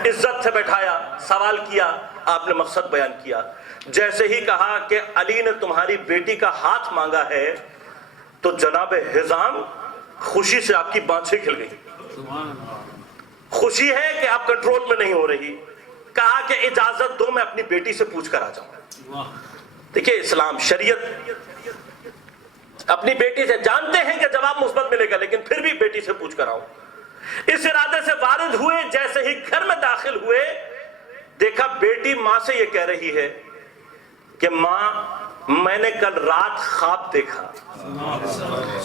عزت سے بیٹھایا، سوال کیا، آپ نے مقصد بیان کیا۔ جیسے ہی کہا کہ علی نے تمہاری بیٹی کا ہاتھ مانگا ہے تو جناب حزام خوشی سے آپ کی بانچیں کھل گئی، خوشی ہے کہ آپ کنٹرول میں نہیں ہو رہی، کہا کہ اجازت دو میں اپنی بیٹی سے پوچھ کر آ جاؤں۔ دیکھیں اسلام شریعت، اپنی بیٹی سے جانتے ہیں کہ جواب مثبت ملے گا لیکن پھر بھی بیٹی سے پوچھ کر آؤں۔ اس ارادے سے وارد ہوئے، جیسے ہی گھر میں داخل ہوئے دیکھا بیٹی ماں سے یہ کہہ رہی ہے کہ ماں میں نے کل رات خواب دیکھا،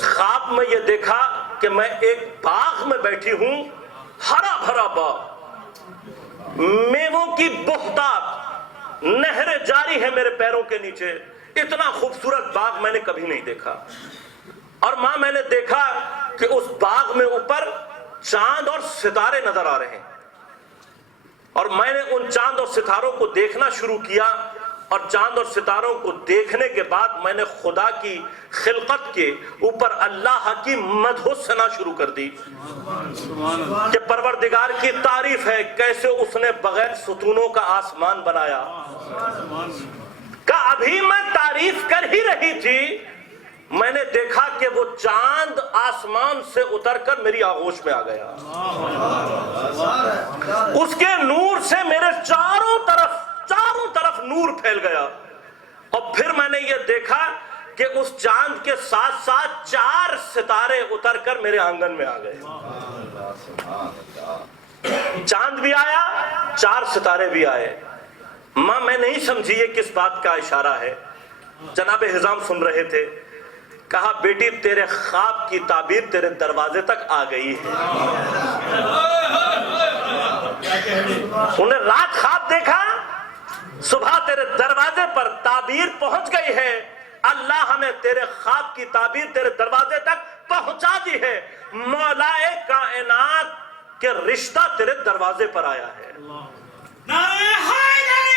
خواب میں یہ دیکھا کہ میں ایک باغ میں بیٹھی ہوں، ہرا بھرا باغ، میووں کی بہتات، نہریں جاری ہیں میرے پیروں کے نیچے، اتنا خوبصورت باغ میں نے کبھی نہیں دیکھا۔ اور ماں میں نے دیکھا کہ اس باغ میں اوپر چاند اور ستارے نظر آ رہے ہیں، اور میں نے ان چاند اور ستاروں کو دیکھنا شروع کیا، اور چاند اور ستاروں کو دیکھنے کے بعد میں نے خدا کی خلقت کے اوپر اللہ کی مدح ثنا شروع کر دی کہ پروردگار کی تعریف ہے کیسے اس نے بغیر ستونوں کا آسمان بنایا۔ کہ ابھی میں تعریف کر ہی رہی تھی، میں نے دیکھا کہ وہ چاند آسمان سے اتر کر میری آغوش میں آ گیا، اس کے نور سے میرے چاروں طرف نور پھیل گیا، اور پھر میں نے یہ دیکھا کہ اس چاند کے ساتھ ساتھ 4 ستارے اتر کر میرے آنگن میں آ گئے، چاند بھی آیا 4 ستارے بھی آئے۔ ماں میں نہیں سمجھی یہ کس بات کا اشارہ ہے۔ جناب حزام سن رہے تھے، کہا بیٹی تیرے خواب کی تعبیر تیرے دروازے تک آ گئی ہے۔ انہیں رات خواب دیکھا، صبح تیرے دروازے پر تعبیر پہنچ گئی ہے، اللہ ہمیں تیرے خواب کی تعبیر تیرے دروازے تک پہنچا دی ہے، مولائے کائنات کے رشتہ تیرے دروازے پر آیا ہے۔ نعرہ حیدری،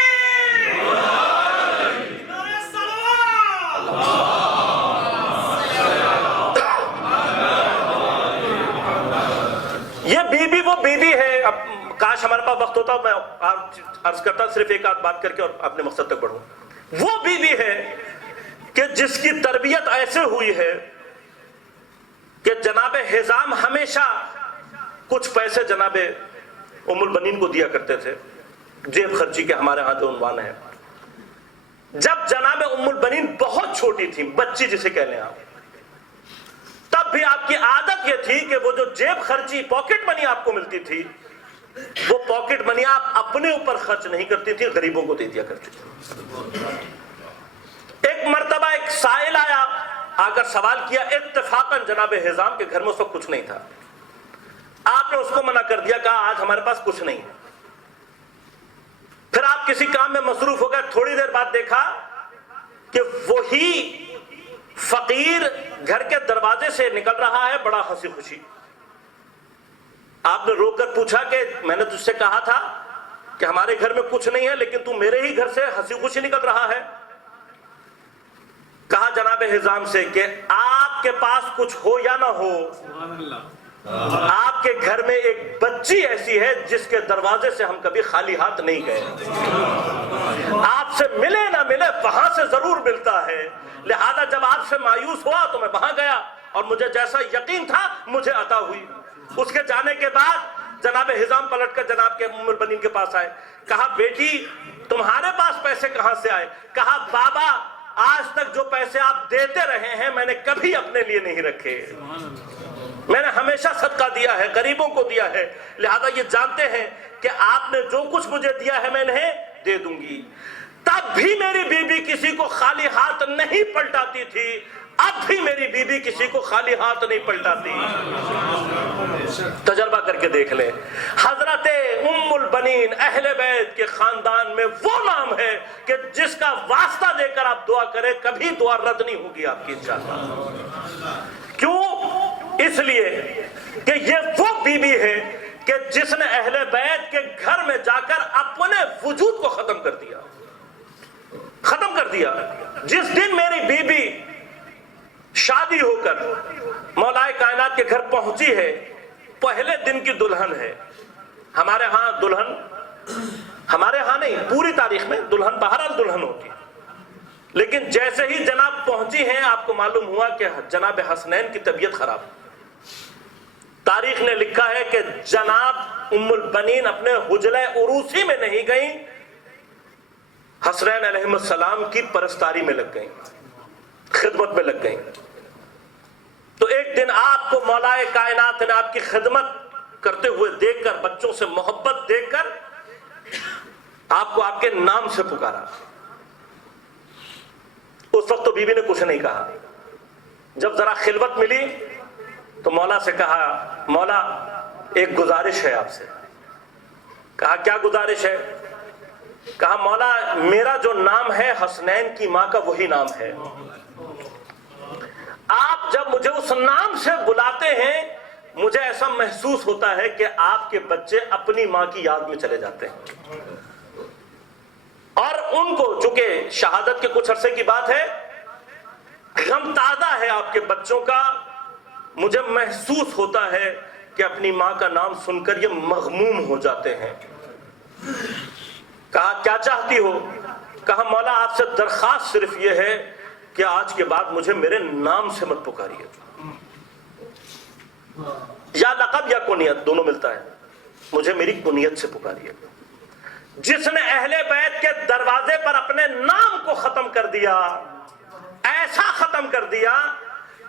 نعرہ صلوات۔ یہ بی بی وہ بی بی ہے، اب کاش ہمارے پاس وقت ہوتا، میں عرض کرتا صرف ایک آدھ بات کر کے اور اپنے مقصد تک بڑھوں۔ وہ بی بی ہے کہ جس کی تربیت ایسے ہوئی ہے کہ جناب حزام ہمیشہ کچھ پیسے جناب ام البنین کو دیا کرتے تھے، جیب خرچی کے ہمارے ہاں جو عنوان ہے۔ جب جناب ام البنین بہت چھوٹی تھی، بچی جسے کہہ لیں آپ، تب بھی آپ کی عادت یہ تھی کہ وہ جو جیب خرچی پاکٹ منی آپ کو ملتی تھی، وہ پاکٹ منی آپ اپنے اوپر خرچ نہیں کرتی تھی، غریبوں کو دے دیا کرتی تھی۔ ایک مرتبہ ایک سائل آیا، آ کر سوال کیا، اتفاقاً جناب حزام کے گھر میں اس وقت کچھ نہیں تھا، آپ نے اس کو منع کر دیا، کہا آج ہمارے پاس کچھ نہیں ہے۔ پھر آپ کسی کام میں مصروف ہو گئے، تھوڑی دیر بعد دیکھا کہ وہی فقیر گھر کے دروازے سے نکل رہا ہے بڑا ہنسی خوشی۔ آپ نے رو کر پوچھا کہ میں نے تجھ سے کہا تھا کہ ہمارے گھر میں کچھ نہیں ہے لیکن تو میرے ہی گھر سے ہنسی خوشی نکل رہا ہے۔ کہا جناب حزام سے کہ آپ کے پاس کچھ ہو یا نہ ہو، آپ کے گھر میں ایک بچی ایسی ہے جس کے دروازے سے ہم کبھی خالی ہاتھ نہیں گئے، آپ سے ملے نہ ملے وہاں سے ضرور ملتا ہے، لہذا جب آپ سے مایوس ہوا تو میں وہاں گیا اور مجھے جیسا یقین تھا مجھے عطا ہوئی۔ اس کے جانے کے بعد جناب حزام پلٹ کر جناب کے ام البنین کے پاس آئے، کہا بیٹی تمہارے پاس پیسے کہاں سے آئے؟ کہا بابا آج تک جو پیسے آپ دیتے رہے ہیں میں نے کبھی اپنے لیے نہیں رکھے، میں نے ہمیشہ صدقہ دیا ہے، غریبوں کو دیا ہے، لہذا یہ جانتے ہیں کہ آپ نے جو کچھ مجھے دیا ہے میں انہیں دے دوں گی۔ تب بھی میری بیوی کسی کو خالی ہاتھ نہیں پلٹاتی تھی، اب بھی میری بیوی کسی کو خالی ہاتھ نہیں پلٹاتی. تجربہ کر کے دیکھ لیں. حضرت ام البنین اہل بیت کے خاندان میں وہ نام ہے کہ جس کا واسطہ دے کر آپ دعا کریں کبھی دعا رد نہیں ہوگی آپ کی انشاءاللہ. کیوں؟ اس لیے کہ یہ وہ بیوی ہے کہ جس نے اہل بیت کے گھر میں جا کر اپنے وجود کو ختم کر دیا. جس دن میری بیوی شادی ہو کر مولا کائنات کے گھر پہنچی ہے، پہلے دن کی دلہن ہے. ہمارے ہاں دلہن، ہمارے ہاں نہیں پوری تاریخ میں دلہن بہرحال دلہن ہوتی ہے، لیکن جیسے ہی جناب پہنچی ہیں آپ کو معلوم ہوا کہ جناب حسنین کی طبیعت خراب. تاریخ نے لکھا ہے کہ جناب ام البنین اپنے حجرہ عروسی میں نہیں گئیں، حسنین علیہ السلام کی پرستاری میں لگ گئیں، خدمت میں لگ گئیں. تو ایک دن آپ کو مولا کائنات نے آپ کی خدمت کرتے ہوئے دیکھ کر، بچوں سے محبت دیکھ کر آپ کو آپ کے نام سے پکارا. اس وقت تو بیوی نے کچھ نہیں کہا. جب ذرا خلوت ملی تو مولا سے کہا، مولا ایک گزارش ہے آپ سے. کہا کیا گزارش ہے؟ کہا مولا میرا جو نام ہے حسنین کی ماں کا وہی نام ہے. آپ جب مجھے اس نام سے بلاتے ہیں مجھے ایسا محسوس ہوتا ہے کہ آپ کے بچے اپنی ماں کی یاد میں چلے جاتے ہیں، اور ان کو چونکہ شہادت کے کچھ عرصے کی بات ہے، غم تازہ ہے آپ کے بچوں کا. مجھے محسوس ہوتا ہے کہ اپنی ماں کا نام سن کر یہ مغموم ہو جاتے ہیں. کہا کیا چاہتی ہو؟ کہا مولا آپ سے درخواست صرف یہ ہے کہ آج کے بعد مجھے میرے نام سے مت پکاریے، یا لقب یا کنیت دونوں ملتا ہے، مجھے میری کنیت سے پکاریے. جس نے اہل بیت کے دروازے پر اپنے نام کو ختم کر دیا، ایسا ختم کر دیا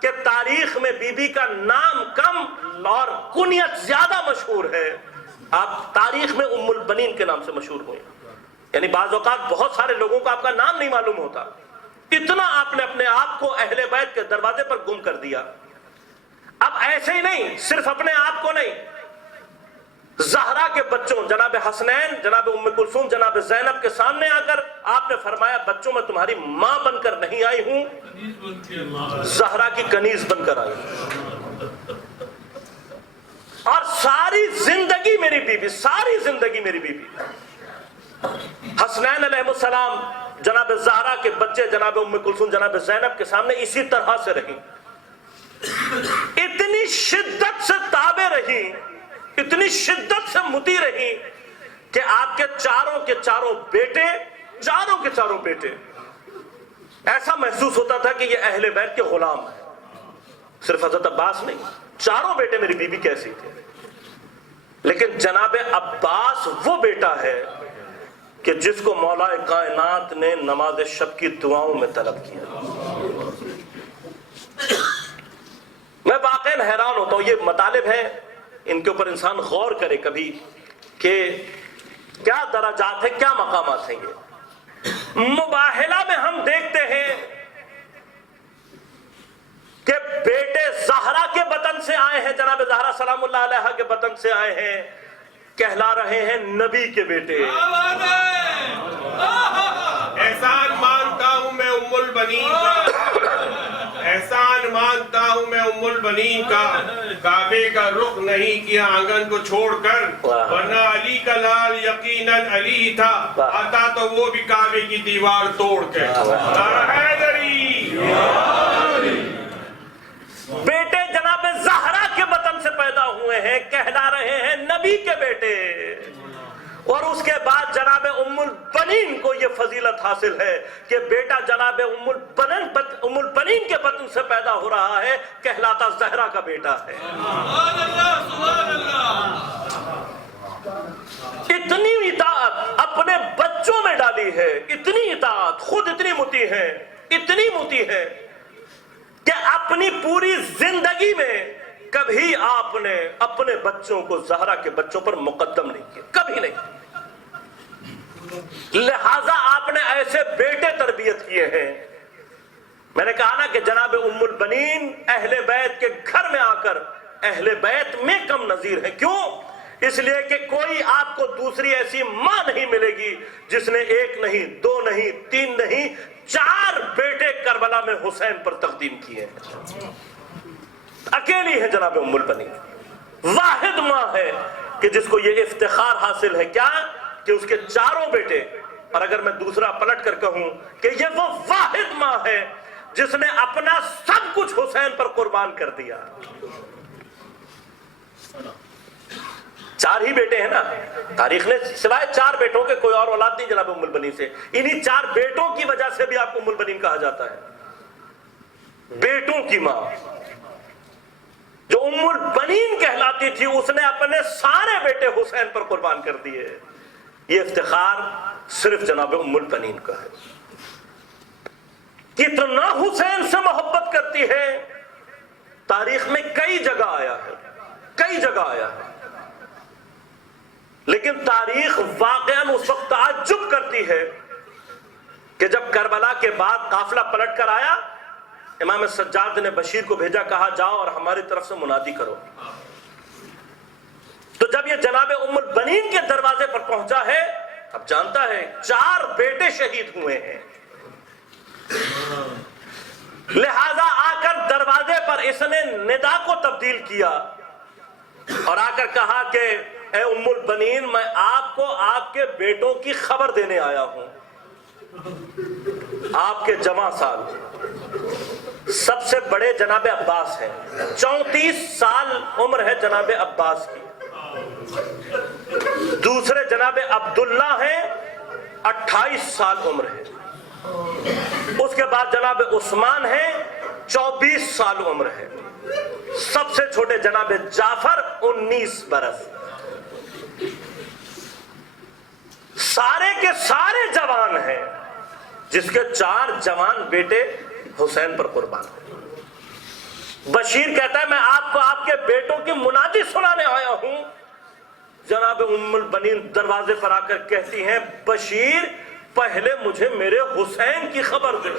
کہ تاریخ میں بی بی کا نام کم اور کنیت زیادہ مشہور ہے. آپ تاریخ میں ام البنین کے نام سے مشہور ہوئے. یعنی بعض اوقات بہت سارے لوگوں کو آپ کا نام نہیں معلوم ہوتا، اتنا آپ نے اپنے آپ کو اہل بیت کے دروازے پر گم کر دیا. اب ایسے ہی نہیں، صرف اپنے آپ کو نہیں، زہرا کے بچوں جناب حسنین، جناب ام کلثوم، جناب زینب کے سامنے آ کر آپ نے فرمایا بچوں میں تمہاری ماں بن کر نہیں آئی ہوں، زہرا کی کنیز بن کر آئی ہوں. اور ساری زندگی میری بیوی، ساری زندگی میری بیوی حسنین علیہ السلام، جناب زہرا کے بچے جناب ام کلثوم، جناب زینب کے سامنے اسی طرح سے رہی. اتنی شدت سے تابع رہی، اتنی شدت سے مطیع رہی کہ آپ کے چاروں بیٹے ایسا محسوس ہوتا تھا کہ یہ اہل بیت کے غلام ہیں. صرف حضرت عباس نہیں، چاروں بیٹے میری بیوی کیسی تھے. لیکن جناب عباس وہ بیٹا ہے کہ جس کو مولا کائنات نے نماز شب کی دعاؤں میں طلب کیا. میں واقعاً حیران ہوتا ہوں. یہ مطالب ہیں، ان کے اوپر انسان غور کرے کبھی کہ کیا درجات ہیں، کیا مقامات ہیں. یہ مباہلہ میں ہم دیکھتے ہیں کہ بیٹے زہرا کے بطن سے آئے ہیں، جناب زہرا سلام اللہ علیہا کے بطن سے آئے ہیں، کہلا رہے ہیں نبی کے بیٹے. احسان مانتا ہوں میں ام البنین کا، احسان مانتا ہوں میں ام البنین کا، کعبے کا رخ نہیں کیا آنگن کو چھوڑ کر، ورنہ علی کا لال یقیناً علی تھا، آتا تو وہ بھی کعبے کی دیوار توڑ کے. بیٹے جناب زہرا کے بطن سے پیدا ہوئے ہیں، کہلا رہے ہیں نبی کے بیٹے. اور اس کے بعد جناب ام البنین کو یہ فضیلت حاصل ہے کہ بیٹا جناب ام البنین کے بطن سے پیدا ہو رہا ہے، کہلاتا زہرا کا بیٹا ہے. اتنی اطاعت اپنے بچوں میں ڈالی ہے، اتنی اطاعت، خود اتنی مطیع ہے کہ اپنی پوری زندگی میں کبھی آپ نے اپنے بچوں کو زہرا کے بچوں پر مقدم نہیں کیا، کبھی نہیں. لہذا آپ نے ایسے بیٹے تربیت کیے ہیں میں نے کہا نا کہ جناب ام البنین اہل بیت کے گھر میں آ کر اہل بیت میں کم نظیر ہے. کیوں؟ اس لیے کہ کوئی آپ کو دوسری ایسی ماں نہیں ملے گی جس نے 1 نہیں 2 نہیں 3 نہیں 4 بیٹے کربلا میں حسین پر تقدیم کیے ہیں. اکیلی ہے جناب ام البنین، واحد ماں ہے کہ جس کو یہ افتخار حاصل ہے. کیا؟ کہ اس کے 4 بیٹے. اور اگر میں دوسرا پلٹ کر کہوں کہ یہ وہ واحد ماں ہے جس نے اپنا سب کچھ حسین پر قربان کر دیا. 4 ہی بیٹے ہیں نا. تاریخ نے سوائے 4 بیٹوں کے کوئی اور اولاد نہیں جناب ام البنین سے. انہی 4 بیٹوں کی وجہ سے بھی آپ کو ام البنین کہا جاتا ہے. بیٹوں کی ماں جو ام البنین کہلاتی تھی، اس نے اپنے سارے بیٹے حسین پر قربان کر دیے. یہ افتخار صرف جناب ام البنین کا ہے. کتنا حسین سے محبت کرتی ہے تاریخ میں کئی جگہ آیا ہے، کئی جگہ آیا ہے. لیکن تاریخ واقعاً اس وقت تعجب کرتی ہے کہ جب کربلا کے بعد قافلہ پلٹ کر آیا، امام سجاد نے بشیر کو بھیجا، کہا جاؤ اور ہماری طرف سے منادی کرو. تو جب یہ جناب ام البنین کے دروازے پر پہنچا ہے، اب جانتا ہے 4 بیٹے شہید ہوئے ہیں، لہذا آ کر دروازے پر اس نے ندا کو تبدیل کیا اور آ کر کہا کہ اے ام البنین، میں آپ کو آپ کے بیٹوں کی خبر دینے آیا ہوں. آپ کے جوان سال سب سے بڑے جناب عباس ہیں، 34 سال عمر ہے جناب عباس کی. دوسرے جناب عبداللہ ہیں، 28 سال عمر ہے. اس کے بعد جناب عثمان ہیں، 24 سال عمر ہے. سب سے چھوٹے جناب جعفر 19 برس. سارے کے سارے جوان ہیں، جس کے 4 جوان بیٹے حسین پر قربان ہیں. بشیر کہتا ہے میں آپ کو آپ کے بیٹوں کی منادی سنانے آیا ہوں. جناب ام البنین دروازے پر آ کر کہتی ہیں بشیر پہلے مجھے میرے حسین کی خبر دے.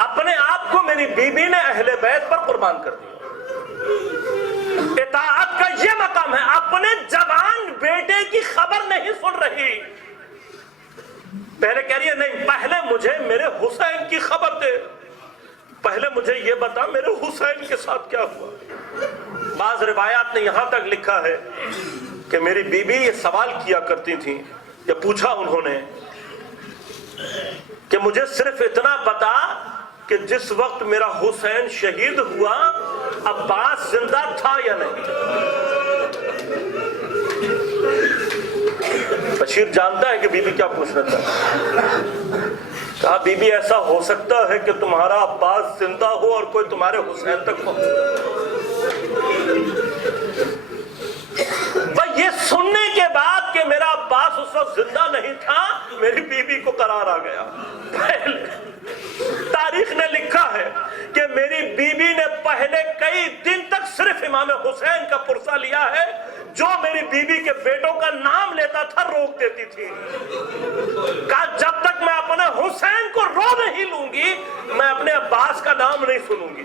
اپنے آپ کو میری بیوی نے اہل بیت پر قربان کر دیا. اطاعت کا یہ مقام ہے. اپنے جوان بیٹے کی خبر نہیں سن رہی، پہلے کہہ رہی ہے نہیں پہلے مجھے میرے حسین کی خبر دے، پہلے مجھے یہ بتا میرے حسین کے ساتھ کیا ہوا. بعض روایات نے یہاں تک لکھا ہے کہ میری بیوی یہ سوال کیا کرتی تھی، یا پوچھا انہوں نے کہ مجھے صرف اتنا بتا کہ جس وقت میرا حسین شہید ہوا عباس زندہ تھا یا نہیں. بشیر جانتا ہے کہ بیوی کیا پوچھنا چاہتا. کہا بی بی ایسا ہو سکتا ہے کہ تمہارا عباس زندہ ہو اور کوئی تمہارے حسین تک بھائی یہ سننے کے بعد کہ میرا عباس اس وقت زندہ نہیں تھا میری بیوی کو قرار آ گیا. تاریخ نے لکھا ہے کہ میری بیوی نے پہلے کئی دن تک صرف امام حسین کا پرسہ لیا ہے. جو میری بیوی کے بیٹوں کا نام لیتا تھا روک دیتی تھی. کہا جب تک میں اپنے حسین کو رو نہیں لوں گی میں اپنے عباس کا نام نہیں سنوں گی.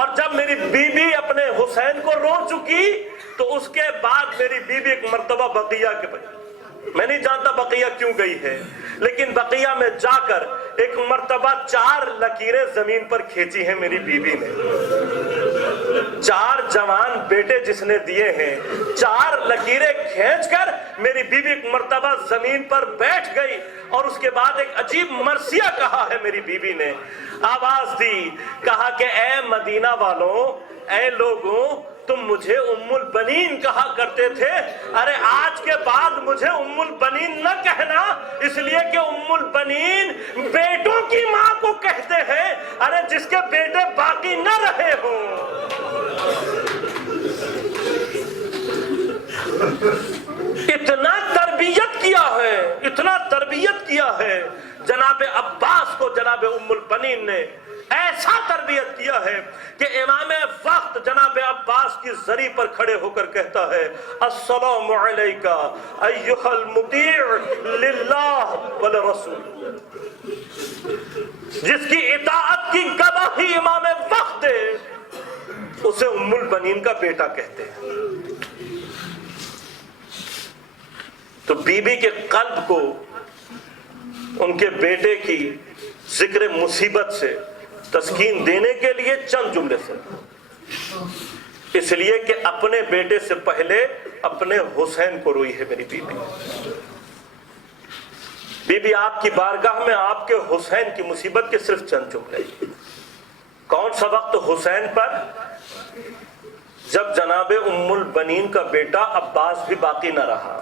اور جب میری بیوی اپنے حسین کو رو چکی تو اس کے بعد میری بیوی ایک مرتبہ بقیہ کے پاس، میں نہیں جانتا بقیہ کیوں گئی ہے، لیکن بقیہ میں جا کر ایک مرتبہ 4 لکیریں زمین پر کھینچی ہیں میری بیوی نے. 4 جوان بیٹے جس نے دیے ہیں 4 لکیریں کھینچ کر میری بیوی ایک مرتبہ زمین پر بیٹھ گئی اور اس کے بعد ایک عجیب مرثیہ کہا ہے میری بیوی نے. آواز دی، کہا کہ اے مدینہ والوں، اے لوگوں، تم مجھے ام البنین کہا کرتے تھے، ارے آج کے بعد مجھے ام البنین نہ کہنا، اس لیے کہ ام البنین بیٹوں کی ماں کو کہتے ہیں، ارے جس کے بیٹے باقی نہ رہے ہوں. اتنا تربیت کیا ہے، اتنا تربیت کیا ہے جناب عباس کو جناب ام البنین نے ایسا تربیت کیا ہے کہ امام وقت جناب عباس کی زری پر کھڑے ہو کر کہتا ہے السلام علیکہ ایھا المطیع للہ ولرسول. جس کی اطاعت کی گواہی امام وقت دے اسے ام البنین کا بیٹا کہتے ہیں. تو بی بی کے قلب کو ان کے بیٹے کی ذکر مصیبت سے تسکین دینے کے لیے چند جملے سے، اس لیے کہ اپنے بیٹے سے پہلے اپنے حسین کو روئی ہے میری بی بی. بی بی آپ کی بارگاہ میں آپ کے حسین کی مصیبت کے صرف چند جملے. کون سا وقت حسین پر؟ جب جناب ام البنین کا بیٹا عباس بھی باقی نہ رہا.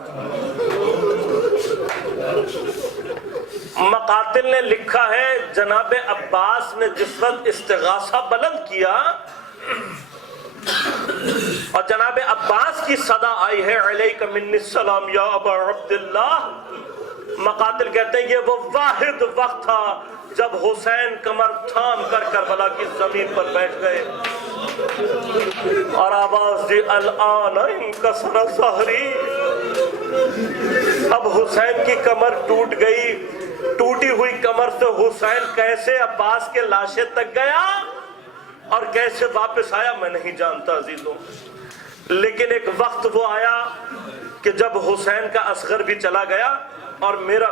مقاتل نے لکھا ہے جناب عباس نے جس وقت استغاثہ بلند کیا اور جناب عباس کی صدا آئی ہے علیک منی السلام یا ابا عبداللہ، مقاتل کہتے ہیں یہ وہ واحد وقت تھا جب حسین کمر تھام کر کربلا کی زمین پر بیٹھ گئے اور آواز دی الآن انکسر ظہری. اب حسین کی کمر ٹوٹ گئی. ٹوٹی ہوئی کمر سے حسین کیسے عباس کے لاشے تک گیا اور کیسے واپس آیا میں نہیں جانتا عزیزوں. لیکن ایک وقت وہ آیا کہ جب حسین کا اصغر بھی چلا گیا اور میرا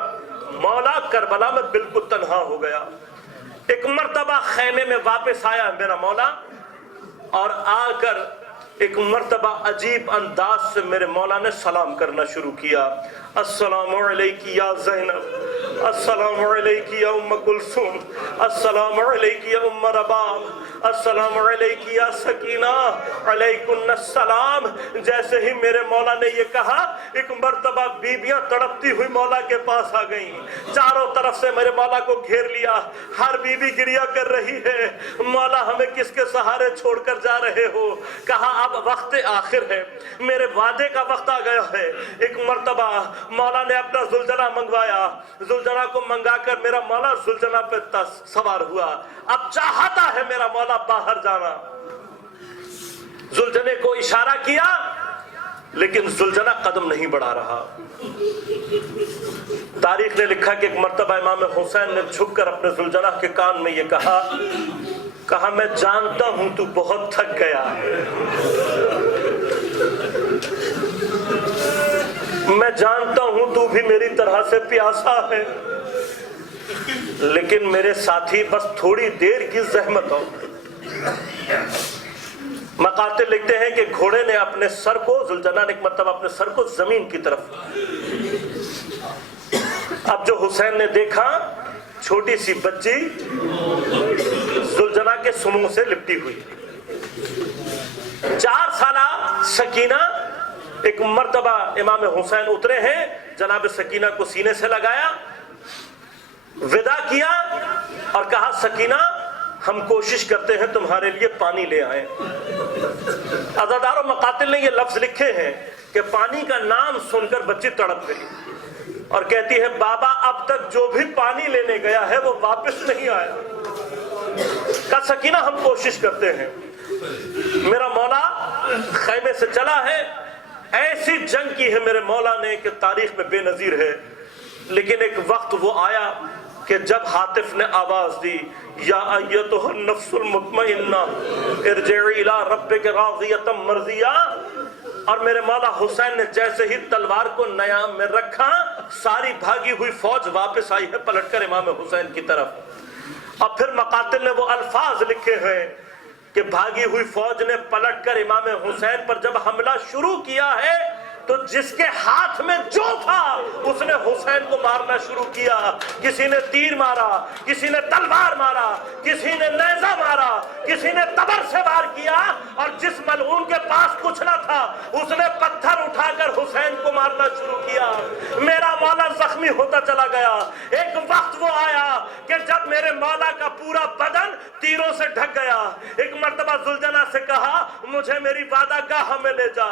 مولا کربلا میں بالکل تنہا ہو گیا. ایک مرتبہ خیمے میں واپس آیا میرا مولا اور آ کر ایک مرتبہ عجیب انداز سے میرے مولا نے سلام کرنا شروع کیا. السلام علیکی یا زینب، السلام علیکی یا ام کلثوم، السلام علیکی یا ام رباب، السلام علیکی یا سکینہ، علیکن السلام. جیسے ہی میرے مولا نے یہ کہا ایک مرتبہ بیبیاں تڑپتی ہوئی مولا کے پاس آ گئیں. چاروں طرف سے میرے مولا کو گھیر لیا. ہر بیوی گریا کر رہی ہے مولا ہمیں کس کے سہارے چھوڑ کر جا رہے ہو. کہا اب وقت آخر ہے، میرے وعدے کا وقت آ گیا ہے. ایک مرتبہ مولا نے اپنا زلجنہ منگوایا. زلجنہ کو منگا کر میرا مولا زلجنہ پہ سوار ہوا. اب چاہتا ہے میرا مولا باہر جانا. زلجنے کو اشارہ کیا لیکن زلجنہ قدم نہیں بڑھا رہا. تاریخ نے لکھا کہ ایک مرتبہ امام حسین نے جھک کر اپنے زلجنہ کے کان میں یہ کہا میں جانتا ہوں تو بہت تھک گیا ہے، میں جانتا ہوں تو بھی میری طرح سے پیاسا ہے، لیکن میرے ساتھی بس تھوڑی دیر کی زحمت ہو. مقاتل لکھتے ہیں کہ گھوڑے نے اپنے سر کو، زلجنہ نے ایک مرتبہ اپنے سر کو زمین کی طرف. اب جو حسین نے دیکھا چھوٹی سی بچی زلجنہ کے سموں سے لپٹی ہوئی. 4 سالہ سکینہ. ایک مرتبہ امام حسین اترے ہیں، جناب سکینہ کو سینے سے لگایا، ودا کیا اور کہا سکینہ ہم کوشش کرتے ہیں تمہارے لیے پانی لے آئیں. عزادار و مقاتل نے یہ لفظ لکھے ہیں کہ پانی کا نام سن کر بچی تڑپ گئی اور کہتی ہے بابا اب تک جو بھی پانی لینے گیا ہے وہ واپس نہیں آیا. کہا سکینہ ہم کوشش کرتے ہیں. میرا مولا خیمے سے چلا ہے. ایسی جنگ کی ہے میرے مولا نے کہ تاریخ میں بے نظیر ہے. لیکن ایک وقت وہ آیا کہ جب حاطف نے آواز دی یا ایتھا النفس المطمئنہ ارجعی الی ربک راضیۃ مرضیہ، اور میرے مولا حسین نے جیسے ہی تلوار کو نیام میں رکھا ساری بھاگی ہوئی فوج واپس آئی ہے پلٹ کر امام حسین کی طرف. اور پھر مقاتل نے وہ الفاظ لکھے ہیں کہ بھاگی ہوئی فوج نے پلٹ کر امام حسین پر جب حملہ شروع کیا ہے تو جس کے ہاتھ میں جو تھا اس نے حسین کو مارنا شروع کیا. کسی نے تیر مارا، کسی نے تلوار مارا، کسی نے نیزہ مارا، کسی نے تبر سے وار کیا، اور جس ملعون کے پاس کچھ نہ تھا اس نے پتھر اٹھا کر حسین کو مارنا شروع کیا. میرا مولا زخمی ہوتا چلا گیا. ایک وقت وہ آیا کہ جب میرے مولا کا پورا بدن تیروں سے ڈھک گیا. ایک مرتبہ زلجنا سے کہا مجھے میری وعدہ گاہ میں لے جا.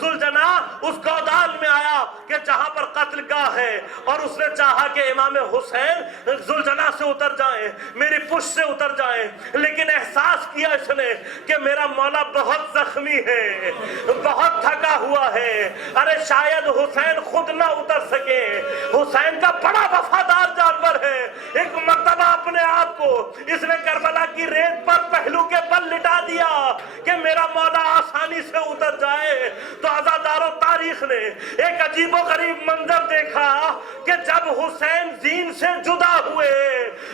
زلجنا اس گودال میں آیا کہ جہاں پر قتل گاہ ہے, اور اس نے چاہا کہ امام حسین زلجنا سے اتر جائیں, میری پشت سے اتر جائیں, لیکن احساس کیا اس نے کہ میرا مولا بہت زخمی ہے, بہت تھکا ہوا ہے, ارے شاید حسین خود نہ اتر سکے. حسین کا بڑا وفادار جانور ہے. ایک مرتبہ اپنے آپ کو اس نے کربلا کی ریت پر پہلو کے بل لٹا دیا کہ میرا مولا آسانی سے اتر جائے. تو عزادارو تاریخ نے ایک عجیب و غریب منظر دیکھا کہ جب حسین زین سے جدا ہوئے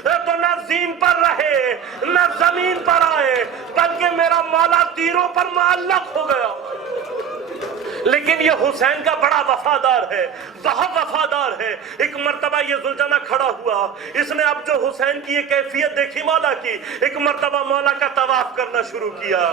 تو نہ زین پر رہے نہ زمین پر آئے, بلکہ میرا مولا تیروں پر معلق ہو گیا. لیکن یہ حسین کا بڑا وفادار ہے, بہت وفادار ہے. ایک مرتبہ یہ زلجنا کھڑا ہوا, اس نے اب جو حسین کی یہ کیفیت دیکھی مولا کی, ایک مرتبہ مولا کا طواف کرنا شروع کیا.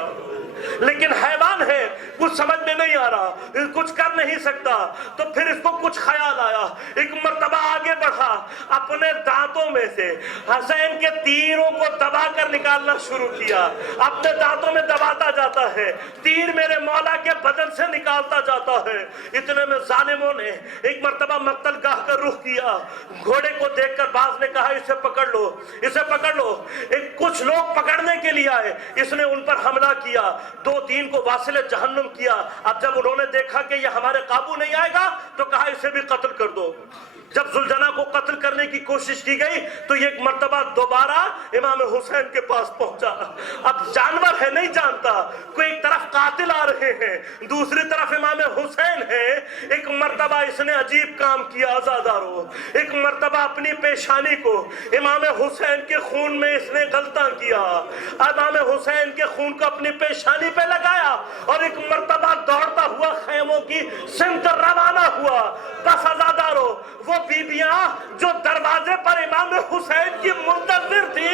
لیکن حیوان ہے, کچھ سمجھ میں نہیں آ رہا, کچھ کر نہیں سکتا. تو پھر اس کو کچھ خیال آیا, ایک مرتبہ آگے بڑھا, اپنے دانتوں میں سے حسین کے تیروں کو دبا کر نکالنا شروع کیا. اپنے دانتوں میں دباتا جاتا ہے, تیر میرے مولا کے بدن سے نکالتا جاتا ہے. اتنے میں ظالموں نے ایک مرتبہ مقتل گاہ کا رخ کیا. گھوڑے کو دیکھ کر باز نے کہا اسے پکڑ لو, اسے پکڑ لو. کچھ لوگ پکڑنے کے لیے آئے, اس نے ان پر حملہ کیا, 2-3 کو واصل جہنم کیا. اب جب انہوں نے دیکھا کہ یہ ہمارے قابو نہیں آئے گا تو کہا اسے بھی قتل کر دو. جب زلجنا کو قتل کرنے کی کوشش کی گئی تو یہ ایک مرتبہ دوبارہ امام حسین کے پاس پہنچا. اب جانور ہے, نہیں جانتا, کوئی ایک طرف قاتل آ رہے ہیں, دوسری طرف امام حسین ہے. ایک مرتبہ اس نے عجیب کام کیا عزادارو, ایک مرتبہ اپنی پیشانی کو امام حسین کے خون میں اس نے غلطہ کیا. امام حسین کے خون کو اپنی پیشانی پہ لگایا اور ایک مرتبہ دوڑتا ہوا خیموں کی سمت روانہ ہوا. بس عزادارو, وہ بیبیاں جو دروازے پر امام حسین کی منتظر تھی,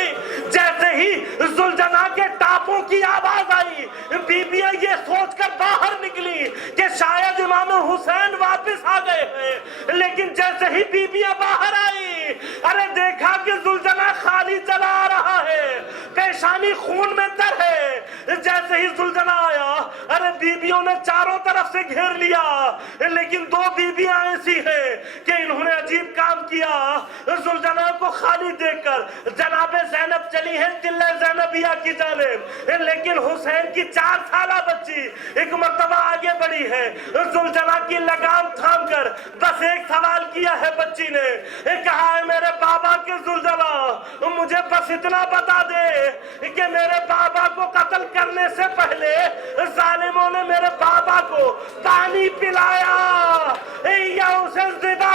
جیسے ہی زلجنا کے ٹاپوں کی آواز آئی, بیبیاں یہ سوچ کر باہر نکلی کہ شاید امام حسین واپس آ گئے ہیں. لیکن جیسے ہی بیبیاں باہر آئی, ارے دیکھا کہ زلجنا خالی چلا آ رہا ہے, پیشانی خون میں تر ہے. جیسے ہی زلجنا آیا, ارے بیبیوں نے چاروں طرف سے گھیر لیا. لیکن 2 بیبیاں ایسی ہیں کہ انہوں نے عجیب کام کیا. زلجنا کو خالی دیکھ کر جناب زینب چلی ہے قلعہ زینبیہ کی جانب, لیکن حسین کی 4 سالہ بچی ایک مرتبہ آگے بڑھی ہے. زلجنا کی لگام تھام کر بس ایک سوال کیا ہے بچی نے, کہا ہے میرے بابا کے زلجنا, مجھے بس اتنا بتا دے کہ میرے بابا کو قتل کرنے سے پہلے ظالموں نے میرے بابا کو پانی پلایا یا اسے زندہ